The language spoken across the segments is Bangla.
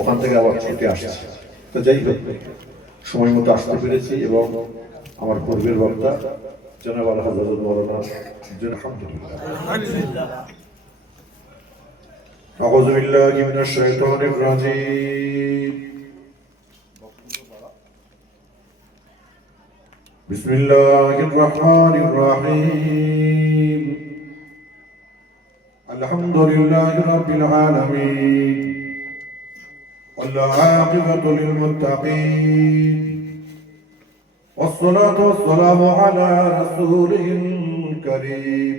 ওখান থেকে আবার ছুটে আসছে। তো যাই হোক, সময় মতো আসতে পেরেছি এবং আমার পূর্বের বক্তা জনাব আল হযরত মাওলানা আলহামদুলিল্লাহ। আউযু বিল্লাহি মিনাশ শাইতানির রাজীম। বিসমিল্লাহির রহমানির রহিম। আলহামদুলিল্লাহি রাব্বিল আলামিন। والعاقبة للمتقين والصلاة والسلام على رسوله الكريم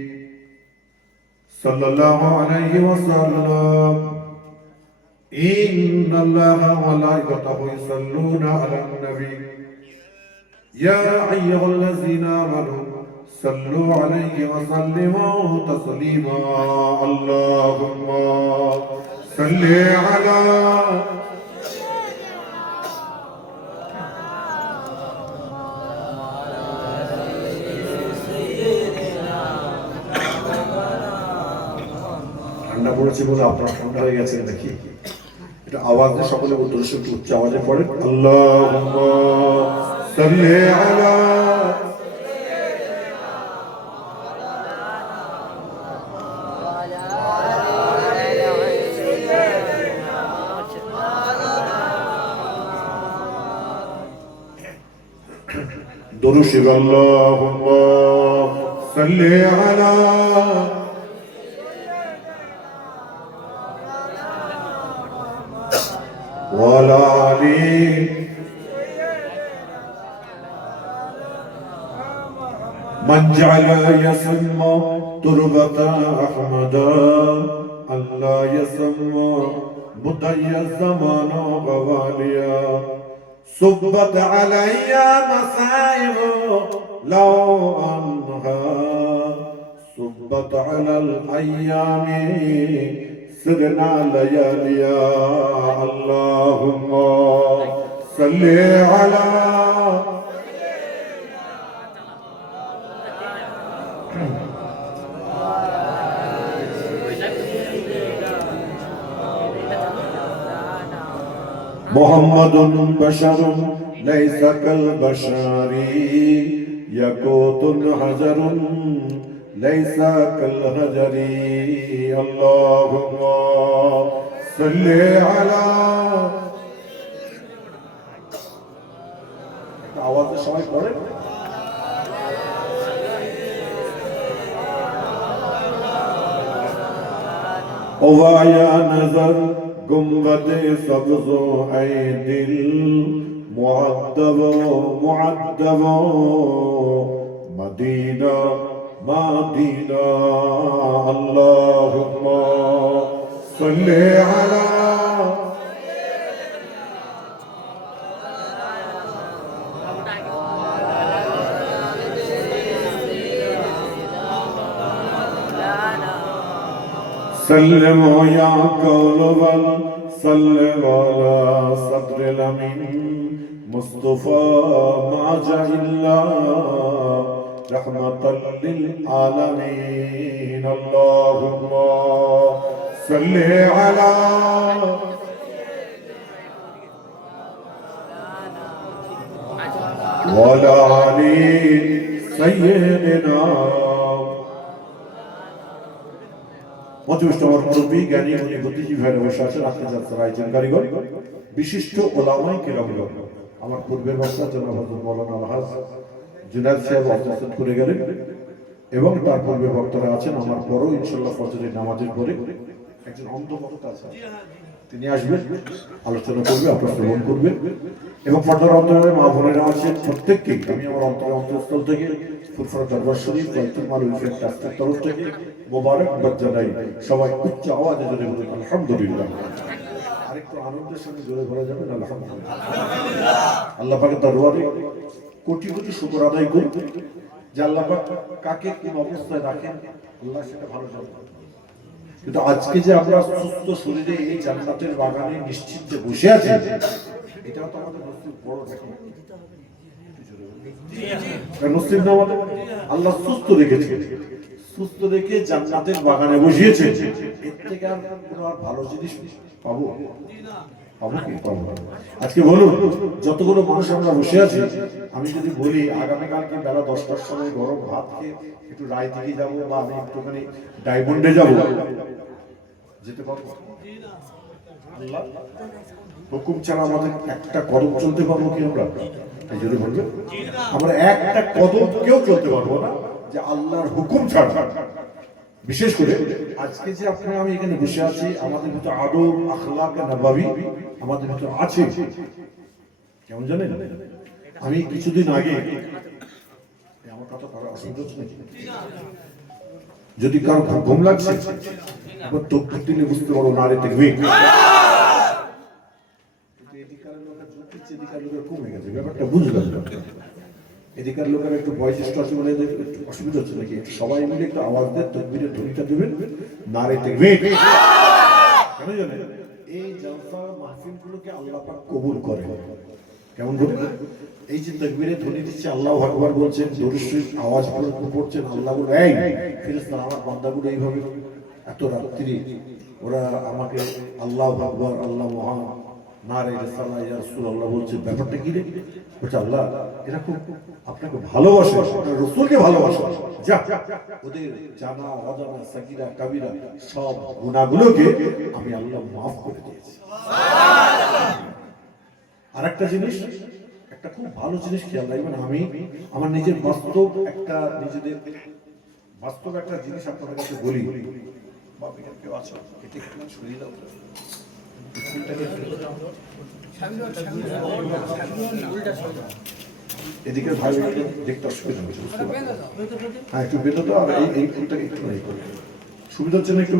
صلى الله عليه وسلم. إن الله وملائكته يصلون على النبي يا أيها الذين آمنوا صلوا عليه وسلموا تسليما. اللهم صل على ঠান্ডা পড়েছে বলে আপনারা ঠান্ডা হয়ে গেছে নাকি? এটা আওয়াজে সকলে উচ্চ আওয়াজে পড়ে আল্লাহুম্মা সাল্লি আলা দরুদ শরীফ আল্লাহুম্মা সাল্লি আলা وعلى آله من جعل يسمى تربة أحمد ألا يسمى مضي الزمان غواليا صبت علي مصائب لو أنها صبت على الأيام سرنا لياليا. اللهم صل على محمد بشر ليس كالبشر يقوت حجر ليس كالهجر. اللهم صل على আওয়াজে সবাই পড়ে ওয়া নজর গুম্বদে সবজ আই দিল মুআদ্দাব মুআদ্দাব মদিনা مدينة. اللهم صل على سلم يا كولبل سلم على صدر الأمين مصطفى ما جاء إلا رحمة للعالمين. اللهم صل على وعلى آل سيدنا মধ্যবিষ্ট মুরব্বী জ্ঞানী মুনি বুদ্ধিজীবী ভাইরা বসে আছেন আত্মীয়তার আয়োজন কারিগর বিশিষ্ট ওলামায়ে কেরামগণ। আমার পূর্বের বক্তা জনাব হযরত মাওলানা আলহাজ জুনায়েদ সাহেব অবস্থান করে গেলেন এবং তার পূর্বে বক্তারা আছেন। আমার পরও ইনশাআল্লাহ ফজরের নামাজের পরে একজন অন্ধ বক্তা আছেন, তিনি আসবেন, আলোচনা করবে, আপনারা শ্রবণ করবেন এবং পর্দার অন্তরালে মা বোনেরা আছেন প্রত্যেককেই আমি আমার অন্তরস্থল থেকে ফুরফুরা দরবার শরীফ বাইতুল মাল উলফিয়াত ট্রাস্টের তরফ থেকে মোবারকবাদ জানাই। সবাই উচ্চ আওয়াজে জোরে বলুন আলহামদুলিল্লাহ। আরেকটু আনন্দের সঙ্গে জোরে বলা যাবে না আলহামদুলিল্লাহ। আল্লাহ পাকের দরবারে কোটি কোটি শুকর আদায় করি যে আল্লাহ পাক কাকে কোন অবস্থায় রাখেন আল্লাহ সেটা ভালো জানেন। কিন্তু আজকে যে আমরা সুস্থ শরীরে এই জান্নাতের বাগানে নিশ্চিন্তে বসে আছি, এটাও তো আমাদের নসিব বড় দেখেন। নসিব না আমাদের আল্লাহ সুস্থ রেখেছে। সুস্থ রেখে জান্নাতের বাগানে বসিয়েছে, এর থেকে আর কোনো আর ভালো জিনিস পাবো? পাবো কি? পাবো না। আজকে বলুন, যতগুলো মানুষ আমরা বসে আছি, আমি যদি বলি আগামীকালকে বেলা 10টার সময় গরম ভাত খেয়ে একটু রায় দিকে যাবো বা আমি একটুখানি ডায়মন্ডে যাবো, যেতে পারবো? আল্লাহ হুকুম ছাড়া আমাদের একটা কদম চলতে পারবো কি আমরা? এই জন্য বলবে আমরা একটা কদম কেউ চলতে পারবো না যে আল্লাহর হুকুম ছাড়া। বিশেষ করে আজকে যে আপনারা আমি এখানে বসে আছি, আমাদের ভিতরে আদব আখলাক নববী আমাদের ভিতরে আছে। কেমন জানেন, আমি কিছুদিন আগে, আমার কথা করা অসুবিধা হচ্ছে নাকি? যদি কারো ঘুম লাগছে একবার তকবীর দিলে বুঝতে পারো নারে তাকবীর। এদিকার লোকের কমে গেছে, ব্যাপারটা বুঝলাম না। এদিকার লোকের একটু বয়োজ্যেষ্ঠ আছে বলে একটু অসুবিধা হচ্ছে নাকি? একটু সবাই মিলে একটু আওয়াজ দেন, তকবীরের ধ্বনিটা দেবেন, নারে তাকবীর। কেন জানেন, এই জলসা মাহফিলগুলোকে আল্লাহ পাক কবুল করে। কেমন করে? এই যে তাকবীরের ধ্বনি দিচ্ছে, আল্লাহু আকবার বলছেন, দরুদ শরীফ আওয়াজ পড়ছেন, আল্লাহ বলে এই ফেরেশতা আমার বান্দাগুলো এইভাবে এত রাত্রি ওরা আমাকে আল্লাহু আকবার, আল্লাহ মহান, নারে রিসালাহ ইয়া রাসূলুল্লাহ বলছে। ব্যাপারটা কি রে? বলছে আল্লাহ এরা খুব আপনাকে ভালোবাসে, আপনার রাসূলকে ভালোবাসে। যা ওদের জানা অজানা সাগীরা কাবীরা সব গুনাহগুলোকে আমি আল্লাহ মাফ করে দিয়েছি। আর একটা জিনিস, একটা খুব ভালো জিনিস খেয়াল রাখবেন, আমি আমার নিজের বাস্তব একটা নিজেদের বাস্তব একটা জিনিস আপনাদের কাছে বলি। কেউ আছো এটা একটু ছড়িয়ে দাও। এদিকে ভাই দেখতে অসুবিধা হচ্ছে, হ্যাঁ একটু বেঁধে তো। আর এই ফুলটাকে একটু সুবিধা হচ্ছে না? একটু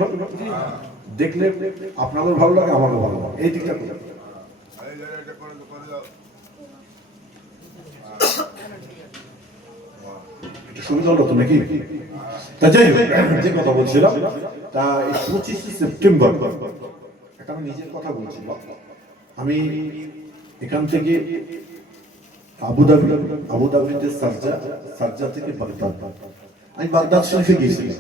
দেখলে আপনাদের ভালো লাগে, আমারও ভালো লাগে। এই দিকটা একটু সুবিধা হলো তো নাকি? তা যাই হোক, যে কথা বলছিলাম, তা এই 25 সেপ্টেম্বর একটা আমি নিজের কথা বলছিলাম। আমি এখান থেকে আবুধাবিতে সারজা থেকে বাগদাদ, আমি বাগদাদ শরীফে গিয়েছিলাম।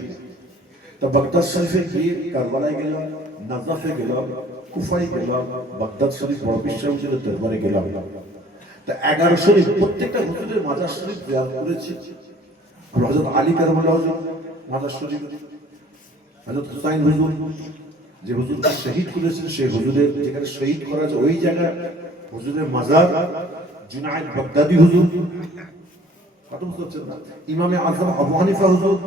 তা বাগদাদ শরীফে গিয়ে কারবালায় গেলাম, নাজাফে গেলাম, কুফায় গেলাম, বাগদাদ শরীফ বড় বিশ্ববিদ্যালয়ের দরবারে গেলাম। তা 11 শরীফ প্রত্যেকটা হুজুরের মাজার শরীফ জিয়ারত করেছি। হযরত আলী কারামাল্লাহু ওয়াজহু মাজার শরীফ, হযরত হুসাইন হুজুর যে হুজুরকে শহীদ করেছেন, সেই হুজুরের যেখানে শহীদ করা আছে ওই জায়গায় হুজুরের মাজার, জুনায়েদ বাগদাদি হুজুর, কত বুঝতে পারছেন না? ইমামে আযম আবু হানিফা হুজুর,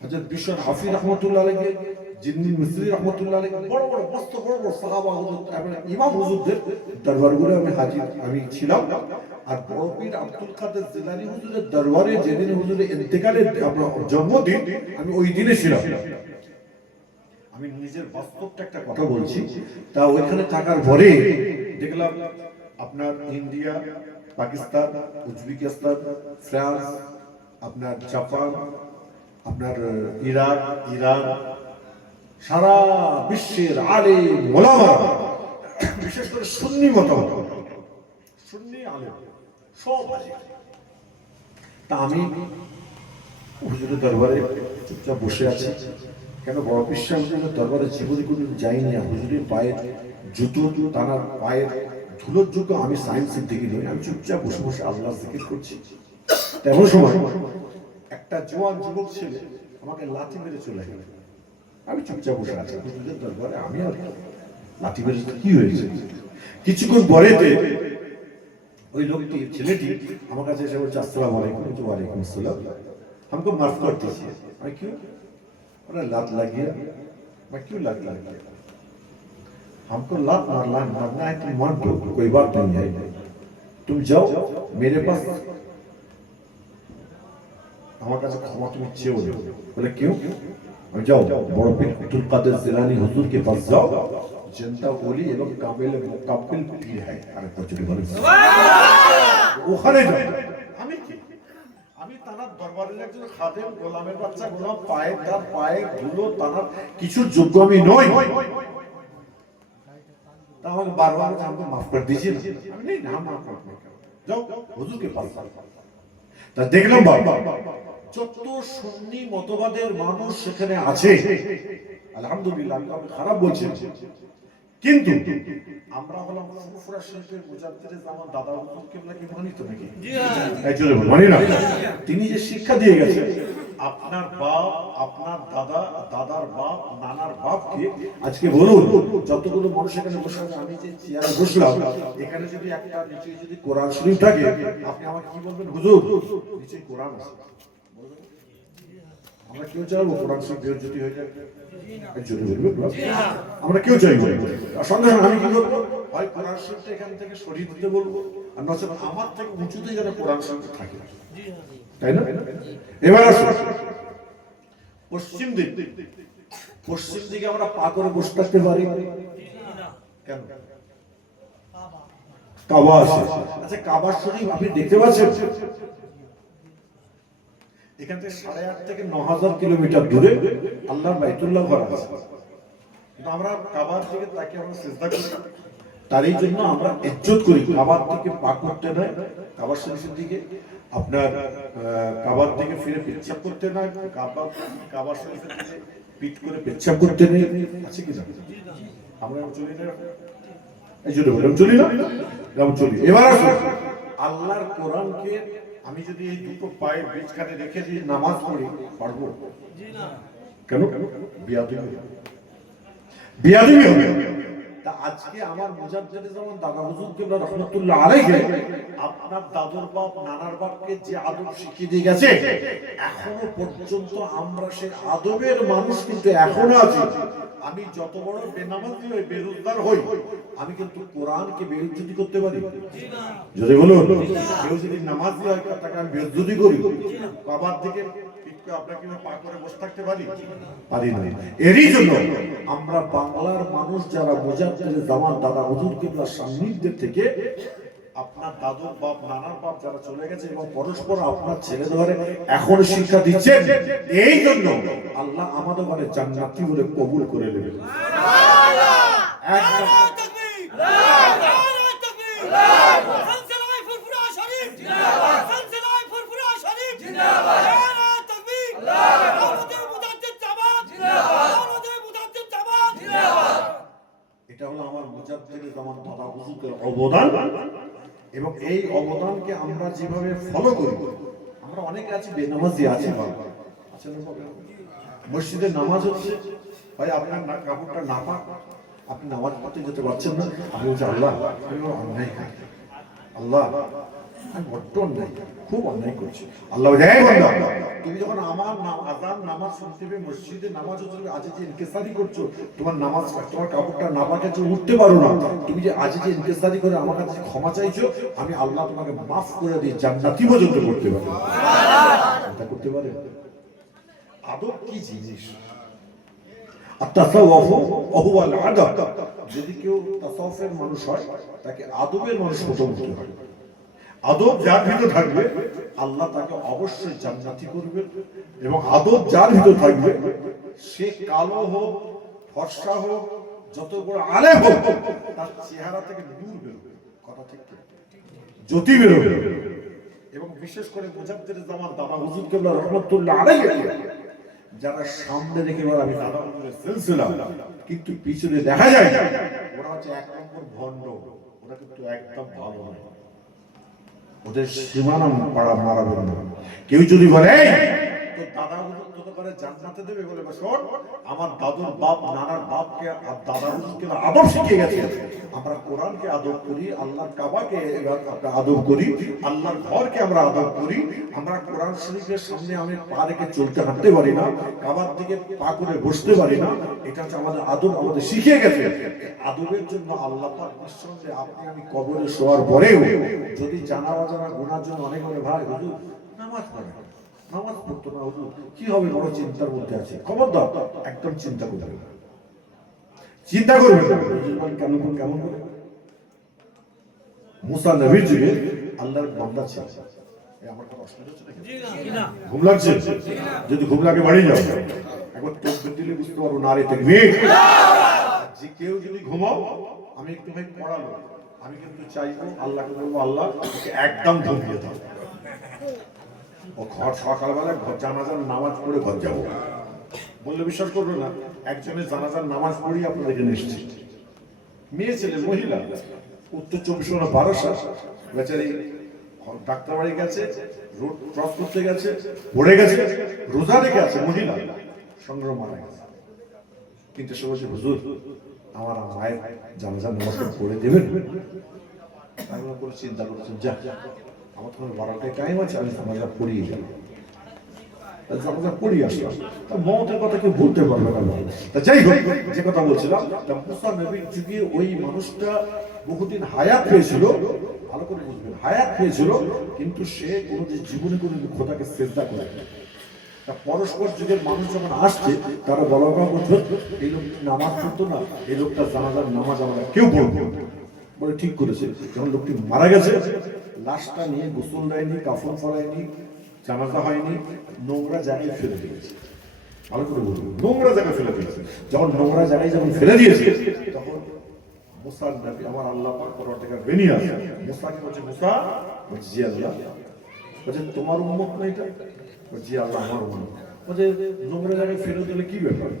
হযরত বিশর হাফি রাহমাতুল্লাহ আলাইহি, জিন্নি মিসরি রাহমাতুল্লাহ আলাইহি, বড় বড় মস্ত বড় বড় সাহাবা হুজুর এবং ইমাম হুজুরদের দরবারগুলো আমি ছিলাম। আর বড় পীর আব্দুল কাদের জিলানী হুজুরের দরবারে যেদিন হুজুরের ইন্তেকালের জন্মদিন, আমি ওই দিনে ছিলাম। আমি নিজের বাস্তবটা একটা কথা বলছি। তা ওইখানে থাকার পরে দেখলাম আপনার ইন্ডিয়া, পাকিস্তান, উজবেকিস্তান, ফ্রান্স, আপনার জাপান, আপনার ইরাক, ইরান, সারা বিশ্বের আলেম ওলামা, বিশেষ করে সুন্নি মতবাদ, সুন্নি আলেম সব আছে। তা আমি হুজুরের দরবারে চুপচাপ বসে আছি। কেন বড় বিশ্বাস হুজুরের দরবারে জীবনে কোনদিন যাইনি। আর হুজুরের পায়ের জুতো, তার পায়ের ধুলোর যোগ্য আমি সায়েন্সের দিকে নই। আমি চুপচাপ বসে বসে আল্লাহর জিকির করছি। তেমন সময় একটা জোয়ান যুবক ছেলে আমাকে লাথি মেরে চলে গেল। আমি চুপচাপ বসে আছি হুজুরের দরবারে, আমি আর লাথি মেরে কি হয়েছে? কিছুক্ষণ পরেতে ওই লোকটি, ছেলেটি আমার কাছে এসে বলছে আসসালামু আলাইকুম। ওয়ালাইকুম আসসালাম। हमको माफ कर दीजिए। मैं क्यों? अरे लात लग गया। मैं क्यों लग गया? हमको लात मारना है, तुम मान लो, कोई बात नहीं है, तुम जाओ मेरे पास, আমার কাছে ক্ষমা তুমি চেয়েও না। বলে क्यों? আমি যাও বড় পীর আব্দুল কাদের জিলানী হুজুর के पास जाओ, जनता ওলি এবং কামিল মুকাব্বিল পীর है। আরে প্রচুর বলে ওখানে যাও। আমি কি? আমি তার দরবারের একজন খাদেম, গোলামের বাচ্চা, গোলাম, তার পায়ে ধুলো তার কিছু যোগ্য আমি নই। তা আমাকে বারবার আমাকে মাফ করে দিয়েছিল। আমি নেই না, মাফ করতে যাও হুজুরকে পাস। তা দেখলাম বাবা যত সুন্নি মতবাদের মানুষ সেখানে আছে, আলহামদুলিল্লাহ, আমি খারাপ বলছি, কিন্তু আমরা হলাম ফুরফুরা শরীফের মুজাদ্দিদে জামান দাদা হুজুর কিবলাকে মানি তো নাকি? এই জন্য মানি না। তিনি যে শিক্ষা দিয়ে গেছেন, আপনার বাপ, আপনার দাদা, দাদার বাপ, নানার বাপকে আজকে বলুন, যতগুলো মানুষ এখানে বসে আছে, আমি যে চেয়ারে বসলাম, এখানে যদি একটা নিচে যদি কোরআন শরীফ থাকে, আপনি আমাকে কি বলবেন? হুজুর নিচে কোরআন আছে। আমরা কেউ চাইবো কোরআন শরীফ বেজ্জতি হয়ে যাবে? আমরা কেউ চাইবো সঙ্গে সঙ্গে আমি কি করবো? হয় কোরআন শরীফটা এখান থেকে সরিয়ে দিতে বলবো, আর নচেত আমার থেকে উঁচুতে যেন কোরআন শরীফ থাকে, তাই না? এবার আসুন পশ্চিম দিক, পশ্চিম দিকে আমরা পা করে বসে থাকতে পারি কেন? কাবা আছে। আচ্ছা, কাবা শরীফ আপনি দেখতে পাচ্ছেন? এখান থেকে 8.5 থেকে 9,000 কিলোমিটার দূরে আল্লাহর বাইতুল্লাহ ঘর আছে। কিন্তু আমরা কাবার দিকে তাকে আমরা সিজদা করি, তারই জন্য আমরা ইজ্জত করি। কাবার দিকে পা করতে নয়, কাবা শরীফের দিকে আপনার কাবার দিকে ফিরে পেচ্ছাপ করতে নয়, কাবা শরীফের দিকে পিঠ করে পেচ্ছাপ করতে নেই, আছে কি না? আমরা চলি না, এই জন্য বললাম চলি না, চলি। এবার আসুন, আল্লাহর কোরআনকে আমি যদি এই দুটো পায়ের মাঝখানে রেখে দিয়ে নামাজ পড়ি, পারবো? কেন? বিয়াদবি হবে। তা আজকে আমার মুজাদ্দিদে জামান দাদা হুজুর কিবলা রাহমাতুল্লাহ আলাইহি আপনার দাদুর বাপ, নানার বাপকে যে আদব শিখিয়ে দিয়ে গেছে, এখনো পর্যন্ত আমরা সেই আদবের মানুষ কিন্তু এখনো আছি। আমি যত বড় বেনামাজি হই, বেরোজগার হই, আমি কিন্তু কোরআনকে বেইজ্জতি করতে পারি? যদি বলুন, কেউ যদি নামাজি হয় তাকে আমি বেইজ্জতি করি? বাবার দিকে আপনাকে পা করে বসে থাকতে পারি? পারি না। এরই জন্য আমরা বাংলার মানুষ যারা মুজাদ্দিদে জামান দাদা হুজুর কিবলার সান্নিধ্যে থেকে আপনার দাদুর বাপ, নানার বাপ যারা চলে গেছে এবং পরস্পর আপনার ছেলে ধরে এখন শিক্ষা দিচ্ছেন, এই জন্য আল্লাহ আমাদের ঘরে জান্নাতি বলে কবুল করে নেবেন। এটা হলো আমার মুজাদ্দিদে জামান দাদা হুজুরের অবদান, এবং এই অবদানকে আমরা যেভাবে ফলো করি, আমরা অনেকে আছি বেনামাজি আছি, মসজিদে নামাজ হচ্ছে, ভাই আপনার কাপড়টা না পাক, আপনি নামাজ পড়তে যেতে পারছেন না, আপনি বলছেন আল্লাহ অন্যায়, আল্লাহ আমি বড্ড অন্যায়, খুব অন্যায় করছি। আল্লাহ তুমি যখন আমার আযান নামাজ শুনতে পেয়ে মসজিদে নামাজ হচ্ছে, আজ যে ইনকিসারি করছো, তোমার নামাজ, তোমার কাপড়টা না পাকে উঠতে পারো না, তুমি যে আজ যে ইনকিসারি করে আমার কাছে ক্ষমা চাইছো, আমি আল্লাহ তোমাকে মাফ করে দিই, জান্নাতি পর্যন্ত করতে পারি। এটা করতে পারে? আদব কি জিনিস? যদি কেউ তাসাউফের মানুষ হয়, তাকে আদবের মানুষ প্রথম হতে হয়। আদব যার ভিতর থাকবে, আল্লাহ তাকে অবশ্যই জান্নাতি করবেন, এবং আদব যার ভিতর থাকবে, সে কালো হোক, ফর্সা হোক, যত বড় আলেম হোক, তার চেহারা থেকে নূর বেরোবে, কথা ঠিক জ্যোতি বেরোবে। এবং বিশেষ করে মুজাদ্দিদে জামান দাদা হুজুর কিবলা রাহমাতুল্লাহ আলাইহি যারা সামনে রেখে আমি দাদা হুজুরের সিলসিলা, কিন্তু পিছনে দেখা যায় ওরা হচ্ছে এক নম্বর ভণ্ড, ওরা কিন্তু একদম ভালো নয়, ওদের সীমানা মারাবেন না। কেউ যদি বলে তো দাদা হুজুর তো করে জান্নাতে দেবে, বলে শোন, আমার দাদুর বাপ, নানার বাপকে আর দাদা হুজুরকে আদব শিখিয়ে গেছে, আমরা কোরআনকে আদব করি, আল্লাহর কাবাকে আমরা আদব করি, আল্লাহর ঘরকে আমরা আদব করি, আমরা কোরআন শরীফের সামনে আমি পা রেখে চলতে হাঁটতে পারি না, কাবার দিকে পা করে বসতে পারি না, এটা হচ্ছে আমাদের আদব, আমাদের শিখিয়ে গেছে। আদবের জন্য আল্লাহ পাক নিঃসন্দেহে আপনি আমি কবরে শোয়ার পরেও যদি জানা অজানা গুনার জন্য অনেক বলে ভাই হুজুর নামাজ পড়ে, নামাজ পড়তো না হুজুর, কি হবে, বড় চিন্তার মধ্যে আছে, খবরদার একদম চিন্তা করবে না, চিন্তা করবে না। কেমন কেমন করে মুসা নবীর যুগে আল্লাহর বান্দা ছিল, আমার কথা অসুবিধা হচ্ছে না? ঘুম লাগছে? যদি ঘুম লাগে বাড়ি যাও, একবার তোর দিলে বুঝতে পারবো না রে তাকবীর। যে কেউ যদি ঘুমাও, আমি একটু ভাই পড়ালো, আমি কিন্তু চাইবো আল্লাহকে বলবো আল্লাহ একদম ঘুমিয়ে দাও, ও ঘর সকালবেলা ঘর জানাজার নামাজ পড়ে ঘর যাবো বললে বিশ্বাস করবে না। একজনের জানাজার নামাজ পড়ি আপনাদেরকে এসেছি, মেয়ে ছেলে মহিলা, উত্তর 24 বারাসাত, বেচারি ডাক্তার বাড়ি গেছে, রোড ক্রস করতে গেছে, পড়ে গেছে, রোজা রেখে আছে মহিলা, সংগ্রহ মারা গেছে। কিন্তু সে বলছে হুজুর আমার মায়ের জানাজার নামাজটা পড়ে দেবেন। আমি করে চিন্তা করছেন যা আমার তোমার 12টায় টাইম আছে, আমি জানাজা পড়িয়ে গেলাম, জানাজা পড়িয়ে আসলাম। তা মমতার কথা কেউ বলতে পারবে না। তা যাই হোক, যে কথা বলছিলাম, মুসা নবীর যুগে ওই মানুষটা বহুদিন হায়াত পেয়েছিল, ভালো করে বুঝবেন, হায়াত পেয়েছিল, কিন্তু সে কোনোদিন জীবনে কোনোদিন খোদাকে শ্রদ্ধা করে না। পরস্পর যুগের মানুষ যখন আসছে তারা বলা করছে এই লোক নামাজ পড়তো না, এই লোকটা জানাজার নামাজ আমরা কেউ পড়বো বলে ঠিক করেছে। যখন লোকটি মারা গেছে, লাশটা নিয়ে গোসল দেয়নি, কাফন পরায়নি, জানাজা হয়নি, নোংরা জায়গায় ফেলে দিয়েছে। ভালো করে বলবো, নোংরা জায়গায় ফেলে দিয়েছে। যখন নোংরা জায়গায় যখন ফেলে দিয়েছে, তখন মুসা নবী, আমার আল্লাহ পাক পরওয়ারদিগার বেনিয়ে আসে, মুসাকে বলছে মুসা, বলছে জি আল্লাহ, বলছে তোমার উম্মত না এটা? জি আল্লাহ আমার উম্মত। বলছে নোংরা জায়গায় ফেলে দিলে কি ব্যাপার?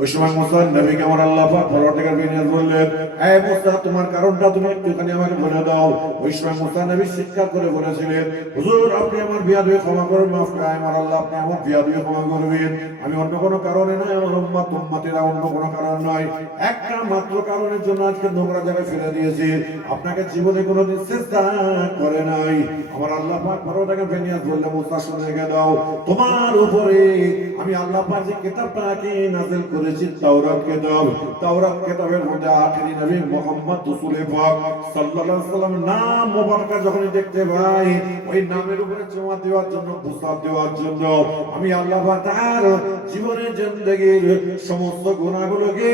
ওই সময় মুসা নবীকে আমার আল্লাহ পাক পরওয়ারদিগার বেনিয়ে বললেন, এই মুসা তোমার কারণটা তুমি একটুখানি আমাকে বলে দাও। ওই সময় মুসা নবী চিৎকার করে বলেছিলেন, হুজুর আপনি আমার বিয়াদবি ক্ষমা করুন, মাফ করে আমার আল্লাহ আপনি আমার বিয়াদবি ক্ষমা করবেন। আমি অন্য কোনো কারণে নয়, আমার উম্মতেরা অন্য কোনো কারণ নয়, একটা মাত্র কারণের জন্য আজকে নোংরা জায়গায় ফেলে দিয়েছি, আপনাকে জীবনে কোনোদিন চেষ্টা করে নাই। আমার আল্লাহ পাক পরওয়ারদিগার বেনিয়ে বললেন, মুসা শুনে দাও, তোমার উপরে আমি আল্লাহ পাক যে কিতাবটাকে নাযিল করেছি তাওরাত কিতাব, তাওরাত কিতাবের মধ্যে আখেরি নবী মুহাম্মদ রাসূল পাক সাল্লাল্লাহু আলাইহি ওয়াসাল্লাম নাম মোবারক যখন দেখতে পাই, ওই নামের উপরে চুমা দেওয়ার জন্য, বুসা দেওয়ার জন্য আমি আল্লাহ পাক তার জীবনের জিন্দেগীর সমস্ত গুনাহগুলোকে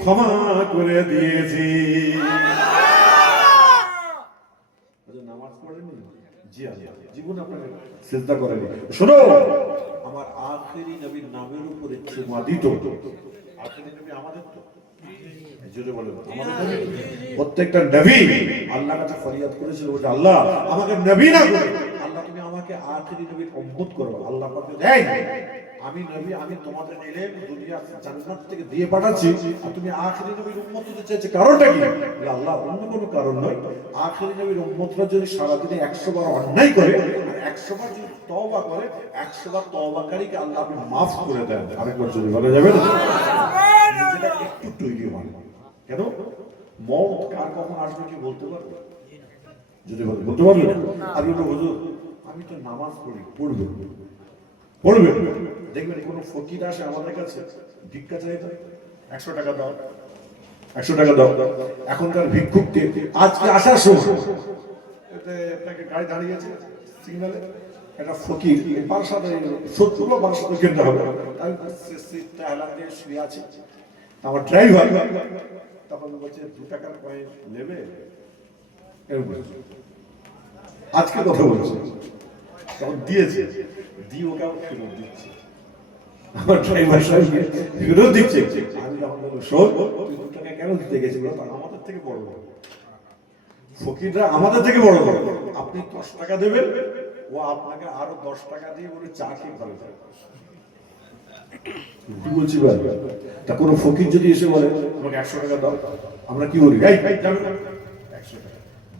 ক্ষমা করে দিয়েছি। নামাজ পড়েনি? জি আল্লাহ, জীবন আপনাকে সিজদা করেনি। শোনো, আমার আখেরি নবীর নামের উপরে চুমা দিত। আখেরি নবী আমাদের তো, জোরে বলেন আমাদের নবী। প্রত্যেকটা নবী আল্লাহর কাছে ফরিয়াদ করেছিল, বলে আল্লাহ আমাকে নবী না করে, আল্লাহ তুমি আমাকে আখেরি নবীর উম্মত করো। আল্লাহ পাক এই আমি নবী, আমি তোমাদের ইলম দুনিয়া জান্নাত থেকে দিয়ে পাঠাচ্ছি, আর তুমি আখেরি নবীর উম্মত হতে চাইছো, কারণটা কি? আল্লাহ অন্য কোনো কারণ নয়, আখেরি নবীর উম্মতরা যদি সারা দিনে 100 বার অন্যায় করে আর 100 বার যদি তওবা করে, 100 বার তওবাকারীকে আল্লাহ আপনি maaf করে দেন। আরেকবার যদি বলা যাবে না, নিজেটা একটু তৈরি হয়। কেন মওত কার কখন আসবে কি বলতে পারবে? যদি বলতে পারবে আর হুজুর আমি তো নামাজ পড়ি, পড়বে দেখবেন কোন ফকির আসে আমাদের কাছে ভিক্ষা চাইতে, 100 টাকা দাও, 100 টাকা দাও। এখনকার ভিক্ষুককে আজকে আসার সময় আপনাকে গাড়ি দাঁড়িয়েছে সিগন্যালে, একটা ফকির বারাসাতে 70 বারাসাতে কিনতে হবে, আমি সিটটা হেলান দিয়ে শুয়ে আছি, আমার ড্রাইভার তখন বলছে 2 টাকার কয়েন নেবে, আজকে কথা বলছে, তখন দিয়েছে, দিয়ে ওকে আবার ফেরত দিচ্ছে, আমার ড্রাইভার সাহেব ফেরত দিচ্ছে। আমি তখন বলবো শোন, তুই 2 টাকা কেন দিতে গেছিস? আমাদের থেকে বড় বড় ফকিররা আমাদের থেকে বড় বড়, আপনি 10 টাকা দেবেন, ও আপনাকে আরো 10 টাকা দিয়ে বলে চা খেয়ে ভালো যাবে। কি বলছি ভাই? তা কোনো ফকির যদি এসে বলে আমাকে 100 টাকা দাও, আমরা কি বলি? এই 100 টাকা,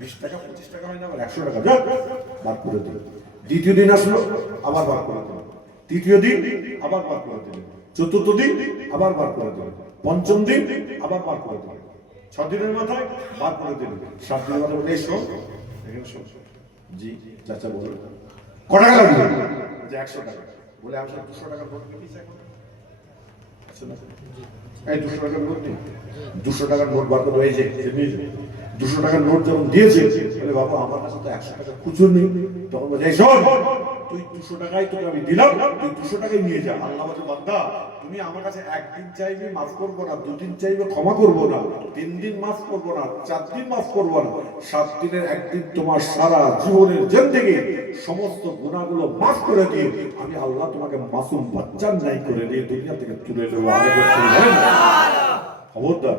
20 টাকা 25 টাকা হয় না, আবার 100 টাকা যাও, বার করে দিল। দ্বিতীয় দিন আসলো, আবার বার করে দিল, তৃতীয় দিন আবার বার করে দিল, চতুর্থ দিন আবার বার করে দিল, পঞ্চম দিন আবার বার করে দিল, 6 দিনের মাথায় বার করে দিল, 7 দিনের মাথায় বলে এসো এখানে শোন। জি চাচা বলে কত টাকা লাগবে? যে 100 টাকা। বলে আমি 200 টাকার নোট নিয়েছি এখন, এই 200 টাকার নোট নেই, 200 টাকার নোট বার করে, এই যে 200 টাকার নোট যখন দিয়েছে, বলে বাবা আমার কাছে তো 100 টাকা খুচরো নেই। তখন বলে এই শোন, তুই 200 টাকাই তোকে আমি দিলাম, তুই 200 টাকাই নিয়ে যা। আল্লাহ বলে বান্দা তুমি আমার কাছে 1 দিন চাইবে মাফ করবো না, 2 দিন চাইবে ক্ষমা করবো না, 3 দিন মাফ করবো না, 4 দিন মাফ করবো না, 7 দিনের একদিন তোমার সারা জীবনের জিন্দেগি সমস্ত গুনাহগুলো মাফ করে দিয়ে আমি আল্লাহ তোমাকে মাসুম বাচ্চার ন্যায় করে দিয়ে দুনিয়া থেকে তুলে নেবো। খবরদার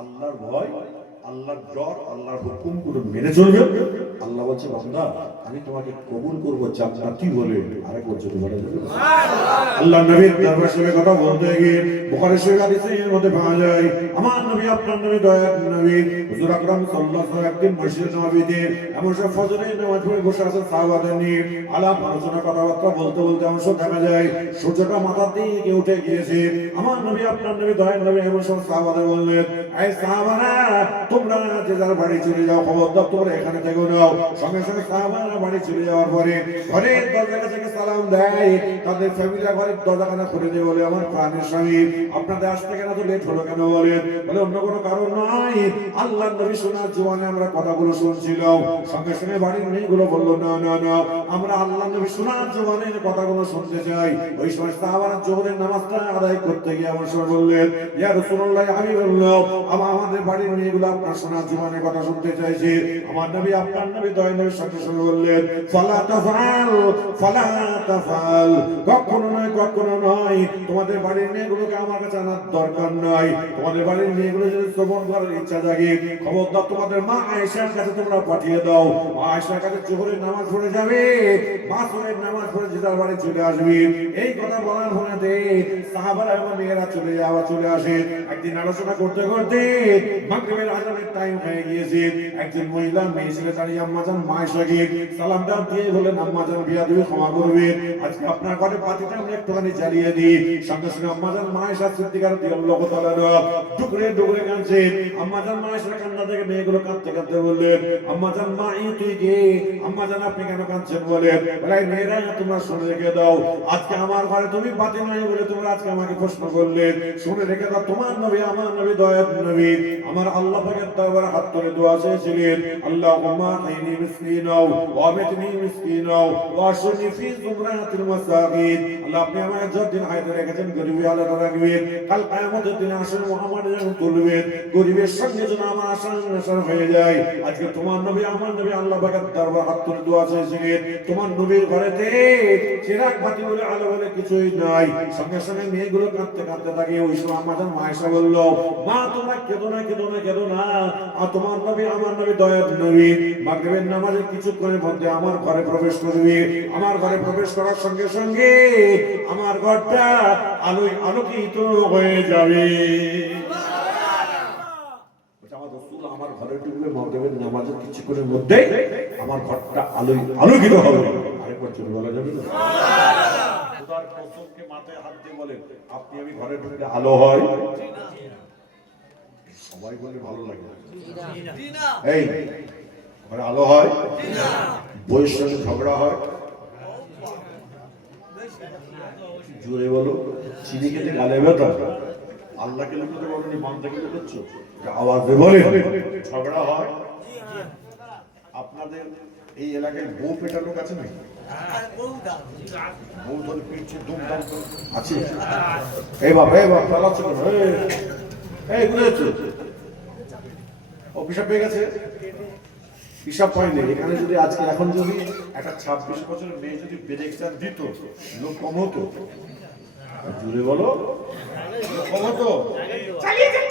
আল্লাহর ভয়, আল্লাহর জ্বর আল্লাহর হুকুমগুলো মেনে চলবে। আল্লাহ বলছে বান্দা আমি তোমাকে কবুল করবো জান্নাতি বলে। আরেক বছর বলা যাবে আল্লাহ নবীর দরবার শরীফে কথা বলতে গিয়ে বুখারী শরীফ হাদিসের মধ্যে পাওয়া যায় আমার নবী আপনার নবী দয়ার নবী হুজুর আকরাম সাল্লাল্লাহু আলাইহি ওয়াসাল্লাম একদিন মসজিদ নববীতে এমন সব ফজরের নামাজ পড়ে বসে আছেন সাহাবাদের নিয়ে আলাপ আলোচনা কথাবার্তা বলতে বলতে এমন সব দেখা যায় সূর্যটা মাথার দিকে উঠে গিয়েছে। আমার নবী আপনার নবী দয়ার নবী এমন সব সাহাবাদের বললেন এই সাহাবারা তোমরা যে যার বাড়ি চলে যাও, খবরদার তোমরা এখানে থেকো নাও। সঙ্গে সঙ্গে সাহাবারা বাড়ি চলে যাওয়ার পরে ঘরের দরজা থেকে সালাম দেয়, তাদের ফ্যামিলিরা ঘরের দরজাখানা খুলে দিয়ে বলে আমার প্রাণের স্বামী আপনাদের আসতে কেন তো লেট হলো কেন? বলে অন্য কোনো কারণ নয়, আল্লাহ নবী শোনার জীবনে আমরা কথাগুলো শুনছিলাম। সঙ্গে সঙ্গে বাড়ির মেয়েগুলো বললো না না না আমরা আল্লাহ নবী শোনার জীবনের কথাগুলো শুনতে চাই। ওই সময় সাহাবারা জোহরের নামাজটা আদায় করতে গিয়ে আমার সঙ্গে বললেন ইয়া রাসূলুল্লাহ আমি বললাম আমাদের বাড়ির মেয়েগুলো আপনার শোনার জীবনের কথা শুনতে চাইছে। আমার নবী আপনার নবী দয়ার নবীর সঙ্গে সঙ্গে বললেন ফালা তাফাল কখনো নয় কখনো নয়, তোমাদের বাড়ির মেয়েগুলোকে আমার কাছে আনার দরকার নাই। তোমাদের বাড়ির মেয়েগুলো যদি শ্রবণ করার ইচ্ছা জাগে খবরদার তোমাদের মা আয়েশার কাছে তোমরা পাঠিয়ে দাও। মা আয়েশার কাছে জোহরের নামাজ পড়ে যাবে, মাসরের নামাজ পড়ে জিদার বাড়ি চলে আসবে। এই কথা বলার ফলে সাহাবারা এবং মেয়েরা চলে আসে। একদিন আলোচনা করতে করতে মাগরিবের আজানের টাইম হয়ে গিয়েছে। একজন মহিলা মেয়ে ছেলে দাঁড়িয়ে আম্মাজান মা আয়েশাকে সালাম দাও দিয়ে বলেন আম্মাজান বিয়া তুমি ক্ষমা করবে, আজকে আপনার ঘরে পাতিটা আমি একটুখানি জ্বালিয়ে দিই। সঙ্গে সঙ্গে আম্মাজান মা আয়েশা সিদ্দিকা রাদিয়াল্লাহু তাআলা ডুকরে ডুকরে কাঁদছে। আম্মাজান মা আয়েশার কান্না দেখে মেয়েগুলো কাঁদতে কাঁদতে বললেন আম্মাজান মা তুই কে? আম্মাজান আপনি কেন কাঁদছেন? বলে মেয়েরা তোমরা শুনে রেখে দাও, আজকে আমার ঘরে তুমি পাতি নাই বলে তোমরা আজকে আমাকে প্রশ্ন করলে, শুনে রেখে দাও তোমার নবী আমার নবী দয়ার নবী আমার আল্লাহ পাকের দরবারে হাত তুলে দোয়া চেয়েছিলেন আল্লাহুম্মা ইনি মিসকিনাও ওয়া আমিতনি মিসকিনাও ওয়া আশরনি ফি যুমরাতিল মাসাকিন। আল্লাহ আপনি আমাকে যতদিন হায়াতে রেখেছেন গরিবী আলাদা রাখবেন, কাল কিয়ামতের দিনে আসলে মুহাম্মদ যখন তুলবেন গরিবের সঙ্গে যেন আমার আশা হয়ে যায়। আজকে তোমার নবী আমার নবী আল্লাহ পাকের দরবারে হাত তুলে দোয়া চেয়েছিলেন তোমার নবীর ঘরেতে চিরাগ বাতি বলে আলো বলে কিছুই নাই। সঙ্গে সঙ্গে মেয়েগুলো কাঁদতে কাঁদতে থাকে। ওই সময় আমাদের মা আয়েশা বলল মা তোমরা কেঁদো না কেঁদো না কেঁদো না, আর তোমার নবী আমার নবী দয়ার নবী মাগরিবের নামাজের কিছুক্ষণের মধ্যে আমার ঘরে প্রবেশ করবে। আমার ঘরে প্রবেশ করার সঙ্গে সঙ্গে আমার ঘরটা আলোয় আলোকিত হয়ে যাবে। আমার ঘরে ঢুকবে মাগরিবের নামাজের কিছুক্ষণের মধ্যে আমার ঘরটা আলোয় আলোকিত হবে। আরেকবার চলে বলা যাবে না খোদার কসমকে মাথায় হাত দিয়ে বলেন আপনি আমি ঘরে ঢুকলে আলো হয়? সবাই বলে ভালো লাগে এই ঘরে আলো হয়? বইয়ের সঙ্গে ঝগড়া হয়? জোরে বলো। চিনি খেতে গালে ব্যথা? আল্লাহকে লুকোতে বলেনি বান্দাকে লুকোচ্ছ? আওয়াজ দিয়ে বলে ঝগড়া হয়? আপনাদের এই এলাকায় বউ পেটানোর কাছে নাকি বউ ধরে পিটছে দুমদাম আছে? এই বাবা চালাচ্ছ কেন? এই বুঝেছ ও পিসাব পেয়ে গেছে? পিসাব হয়নি এখানে। যদি আজকে এখন যদি একটা 26 বছরের মেয়ে যদি ব্রেকটা দিত লোক কম হতো? জুড়ে বলো কম হতো?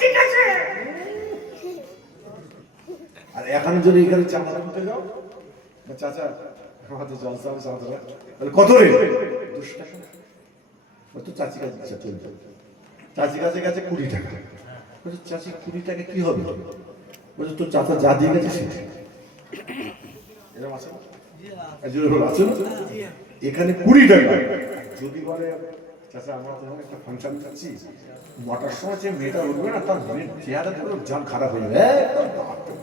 ঠিক আছে। আর এখন যদি এখানে চাঁদা তুলতে যাও চাচা আমাদের জলসা কত রে? 200 টাকা। তো চাচি কাছে ইচ্ছা চলবে, চাচি কাছে গেছে 20 টাকা। চাচি 20 টাকা কি হবে? বলছে তোর চাচা যা দিয়ে গেছে সেটা। এরকম আছে না? আছে না? এখানে 20 টাকা যদি বলে চাচা আমরা তো একটা ফাংশন যাচ্ছি 9টার সময় যে মেয়েটা উঠবে না তার মেয়ের চেহারা দেখো জান খারাপ হয়ে যাবে।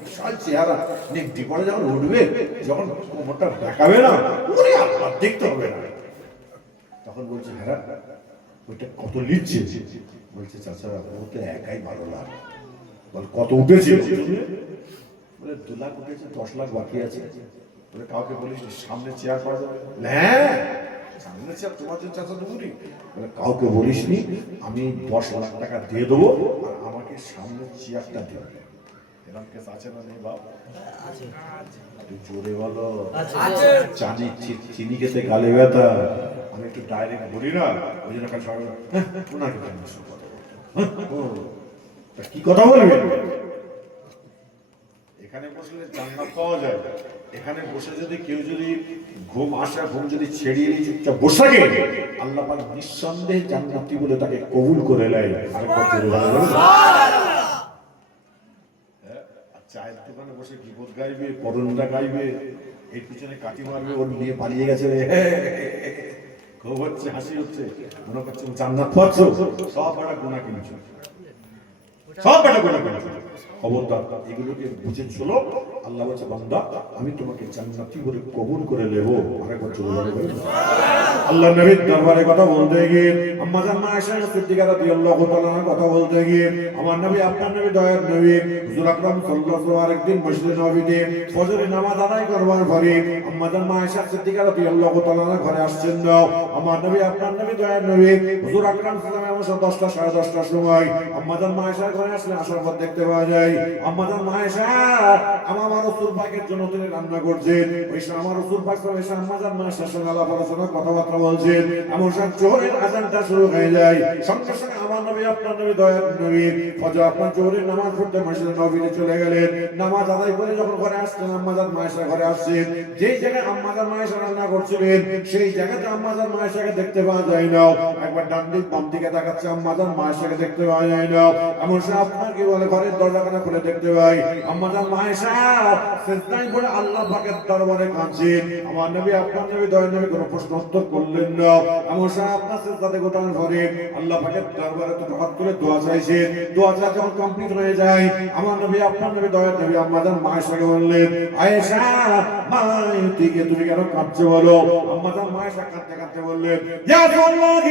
বিশাল চেহারা নেকটি পরে যখন উঠবে যখন কোমরটা দেখাবে না ওরে আল্লাহ দেখতে হবে না। তখন বলছে হ্যাঁ ওইটা কত লিখছে? বলছে চাচা ও তো একাই 12 লাখ। বল কত উঠেছে? বলে 2 লাখ উঠেছে, 10 লাখ বাকি আছে। বলে কাউকে বলিস সামনে চেয়ার পাওয়া যাবে? হ্যাঁ সামনে চেয়ার তোমার জন্য চাচা দেবো নি? বলে কাউকে বলিসনি, আমি 10 লাখ টাকা দিয়ে দেবো আর আমাকে সামনে চেয়ারটা দেবে। এরকম কেস আছে না নেই বাপ? তুই জোরে বলো। জানি চিনি খেতে গালে ব্যথা, আমি একটু ডাইরেক্ট বলি না ওই জন্য সবাই ওনাকে কি কথা বলবে? এখানে বসলে জান্নাত পাওয়া যায়। এখানে বসে যদি কেউ যদি ঘুম আসে, ঘুম যদি ছেড়িয়ে দিয়ে চুপচাপ বসে থাকে, আল্লাহ পাক নিঃসন্দেহে জান্নাতি বলে তাকে কবুল করে নেয়। আরেকবার জোরে বলুন। চায়ের দোকানে বসে বিপদ গাইবে, পরনটা গাইবে, এর পিছনে কাটি মারবে, ওর নিয়ে পালিয়ে গেছে রে, খুব হচ্ছে, হাসি হচ্ছে, মনে করছে জান্নাত পাচ্ছ, সব একটা গুনাহ কিনছো, সব একটা গুনাহ কিনছো। খবরদার, এগুলোকে বুঝে চলো। আল্লাহ বলছে বান্দা আমি তোমাকে জান্নাতি বলে কবুল করে নেব। আরেকবার চলে যাবে। আল্লাহ নবীর দরবারে কথা বলতে গিয়ে আম্মা জান আয়েশা সিদ্দিকা রাদিয়াল্লাহু তাআলা কথা বলতে গিয়ে আমার নবী আপনার নবী দয়ার নবী হুজুর আকরাম সাল্লাল্লাহু আলাইহি ওয়াসাল্লাম একদিন মসজিদে নববীতে ফজরের নামাজ আদায় করবার পরে আম্মা জান আয়েশা সিদ্দিকা রাদিয়াল্লাহু তাআলা ঘরে আসছেন। আমার নবী আপনার নবী দয়ার নবী হুজুর আকরাম সাল্লাল্লাহু আলাইহি ওয়াসাল্লাম 10টা 10:30টার সময় আম্মা জান আয়েশার ঘরে আসলে আসার পর দেখতে পাওয়া যায় আম্মা জান আয়েশা আমার রাসূল পাকের জন্য তিনি রান্না করছেন। ওই সময় আমার রাসূল পাক সাল্লাল্লাহু আলাইহি ওয়াসাল্লাম আম্মা জান আয়েশার সঙ্গে আলাপ আলোচনা কথাবার্তা বলছেন। এমন সময় জোহরের আযানটা শুরু হয়ে যায়। সঙ্গে সঙ্গে আমার নবী আপনার নবী দয়ার নবী ফজর আপনার জোহরের নামাজ পড়তে মসজিদে নববীতে চলে গেলেন। নামাজ আদায় করে যখন ঘরে আসছেন আম্মা জান আয়েশা ঘরে আসছেন। যেই জায়গায় আম্মা জান আয়েশা রান্না করছিলেন সেই জায়গাতে আম্মা জান আয়েশাকে দেখতে পাওয়া যায় না। একবার ডান দিক বাম দিকে তাকাচ্ছে, আম্মা জান আয়েশাকে দেখতে পাওয়া যায় না। এমন সময় আপনার কি বলে ঘরের দরজাখানা খুলে দেখতে পাই আম্মা জান আয়েশা সিজদায় পড়ে আল্লাহ পাকের দরবারে কাঁদছেন। আমার নবী আপনার নবী দয়ার নবী কোনো প্রশ্ন উত্তর করলেন না। এমন সময় আপনার সিজদাতে গোটানোর পরে আল্লাহ পাকের দরবারে তো হাত করে দোয়া চাইছেন। দোয়াটা যখন কমপ্লিট হয়ে যায় আমার নবী আপনার নবী দয়ার নবী আম্মা জান আয়েশাকে বললেন আয়েশা মা তুইকে তুমি কেন কাঁদছো বলো। আম্মা জান আয়েশা কাঁদতে কাঁদতে বললেন ইয়া রাসূলুল্লাহ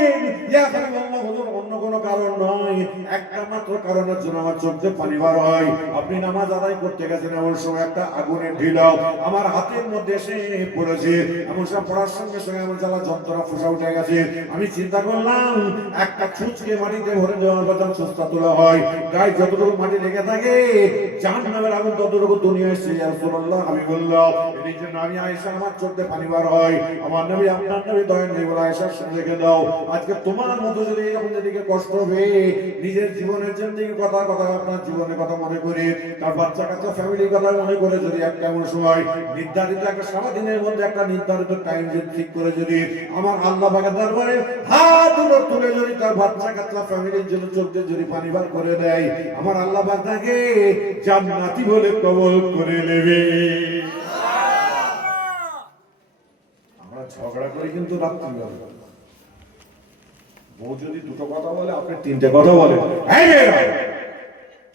ইয়া হাবিবাল্লাহ হুজুর অন্য কোনো কারণ নয়, একটা মাত্র কারণের জন্য আমার চোখ দিয়ে পানি বার হয়। আপনি নামাজ আদায় করতে গেছেন এমন সময় একটা আগুনের ঢিলাও আমার হাতের মধ্যে এসে পড়েছে। এমন সময় পড়ার সঙ্গে সঙ্গে আমার জ্বালা যন্ত্রণা ফুসা উঠে গেছে। আমি চিন্তা করলাম একটা ছুঁচকে মাটিতে ভরে দেওয়ার পর যখন ছুঁচটা তোলা হয় গায়ে যতটুকু মাটি লেগে থাকে জাহান্নামের আগুন ততটুকু দুনিয়া এসে ইয়া রাসূলুল্লাহ আমি বললাম এই জন্য আমি আয়েশা আমার চোখ দিয়ে পানি বার হয়। আমার নবী আপনার নবী দয়ার নবী বলে আয়েশা শুনে রেখে দাও আজকে তোমার মতো যদি এরকম যেদিকে কষ্ট হবে নিজের জীবনের জন্য কথা কথা আপনার জীবনের কথা মনে করে তার বাচ্চা কাচ্চা ফ্যামিলির কথা মনে করে যদি একটা এমন সময় নির্ধারিত একটা সারাদিনের মধ্যে একটা নির্ধারিত টাইম যদি ঠিক করে যদি আমার আল্লাহ পাকের দরবারে হাত তুলে যদি তার বাচ্চা কাচ্চা ফ্যামিলির জন্য চলতে যদি পানি বার করে দেয় আমার আল্লাহ পাক তাকে জান্নাতি বলে কবুল করে নেবে। আমরা ঝগড়া করি কিন্তু রাত্রি বেলা, বউ যদি দুটো কথা বলে আপনি তিনটে কথা বলেন।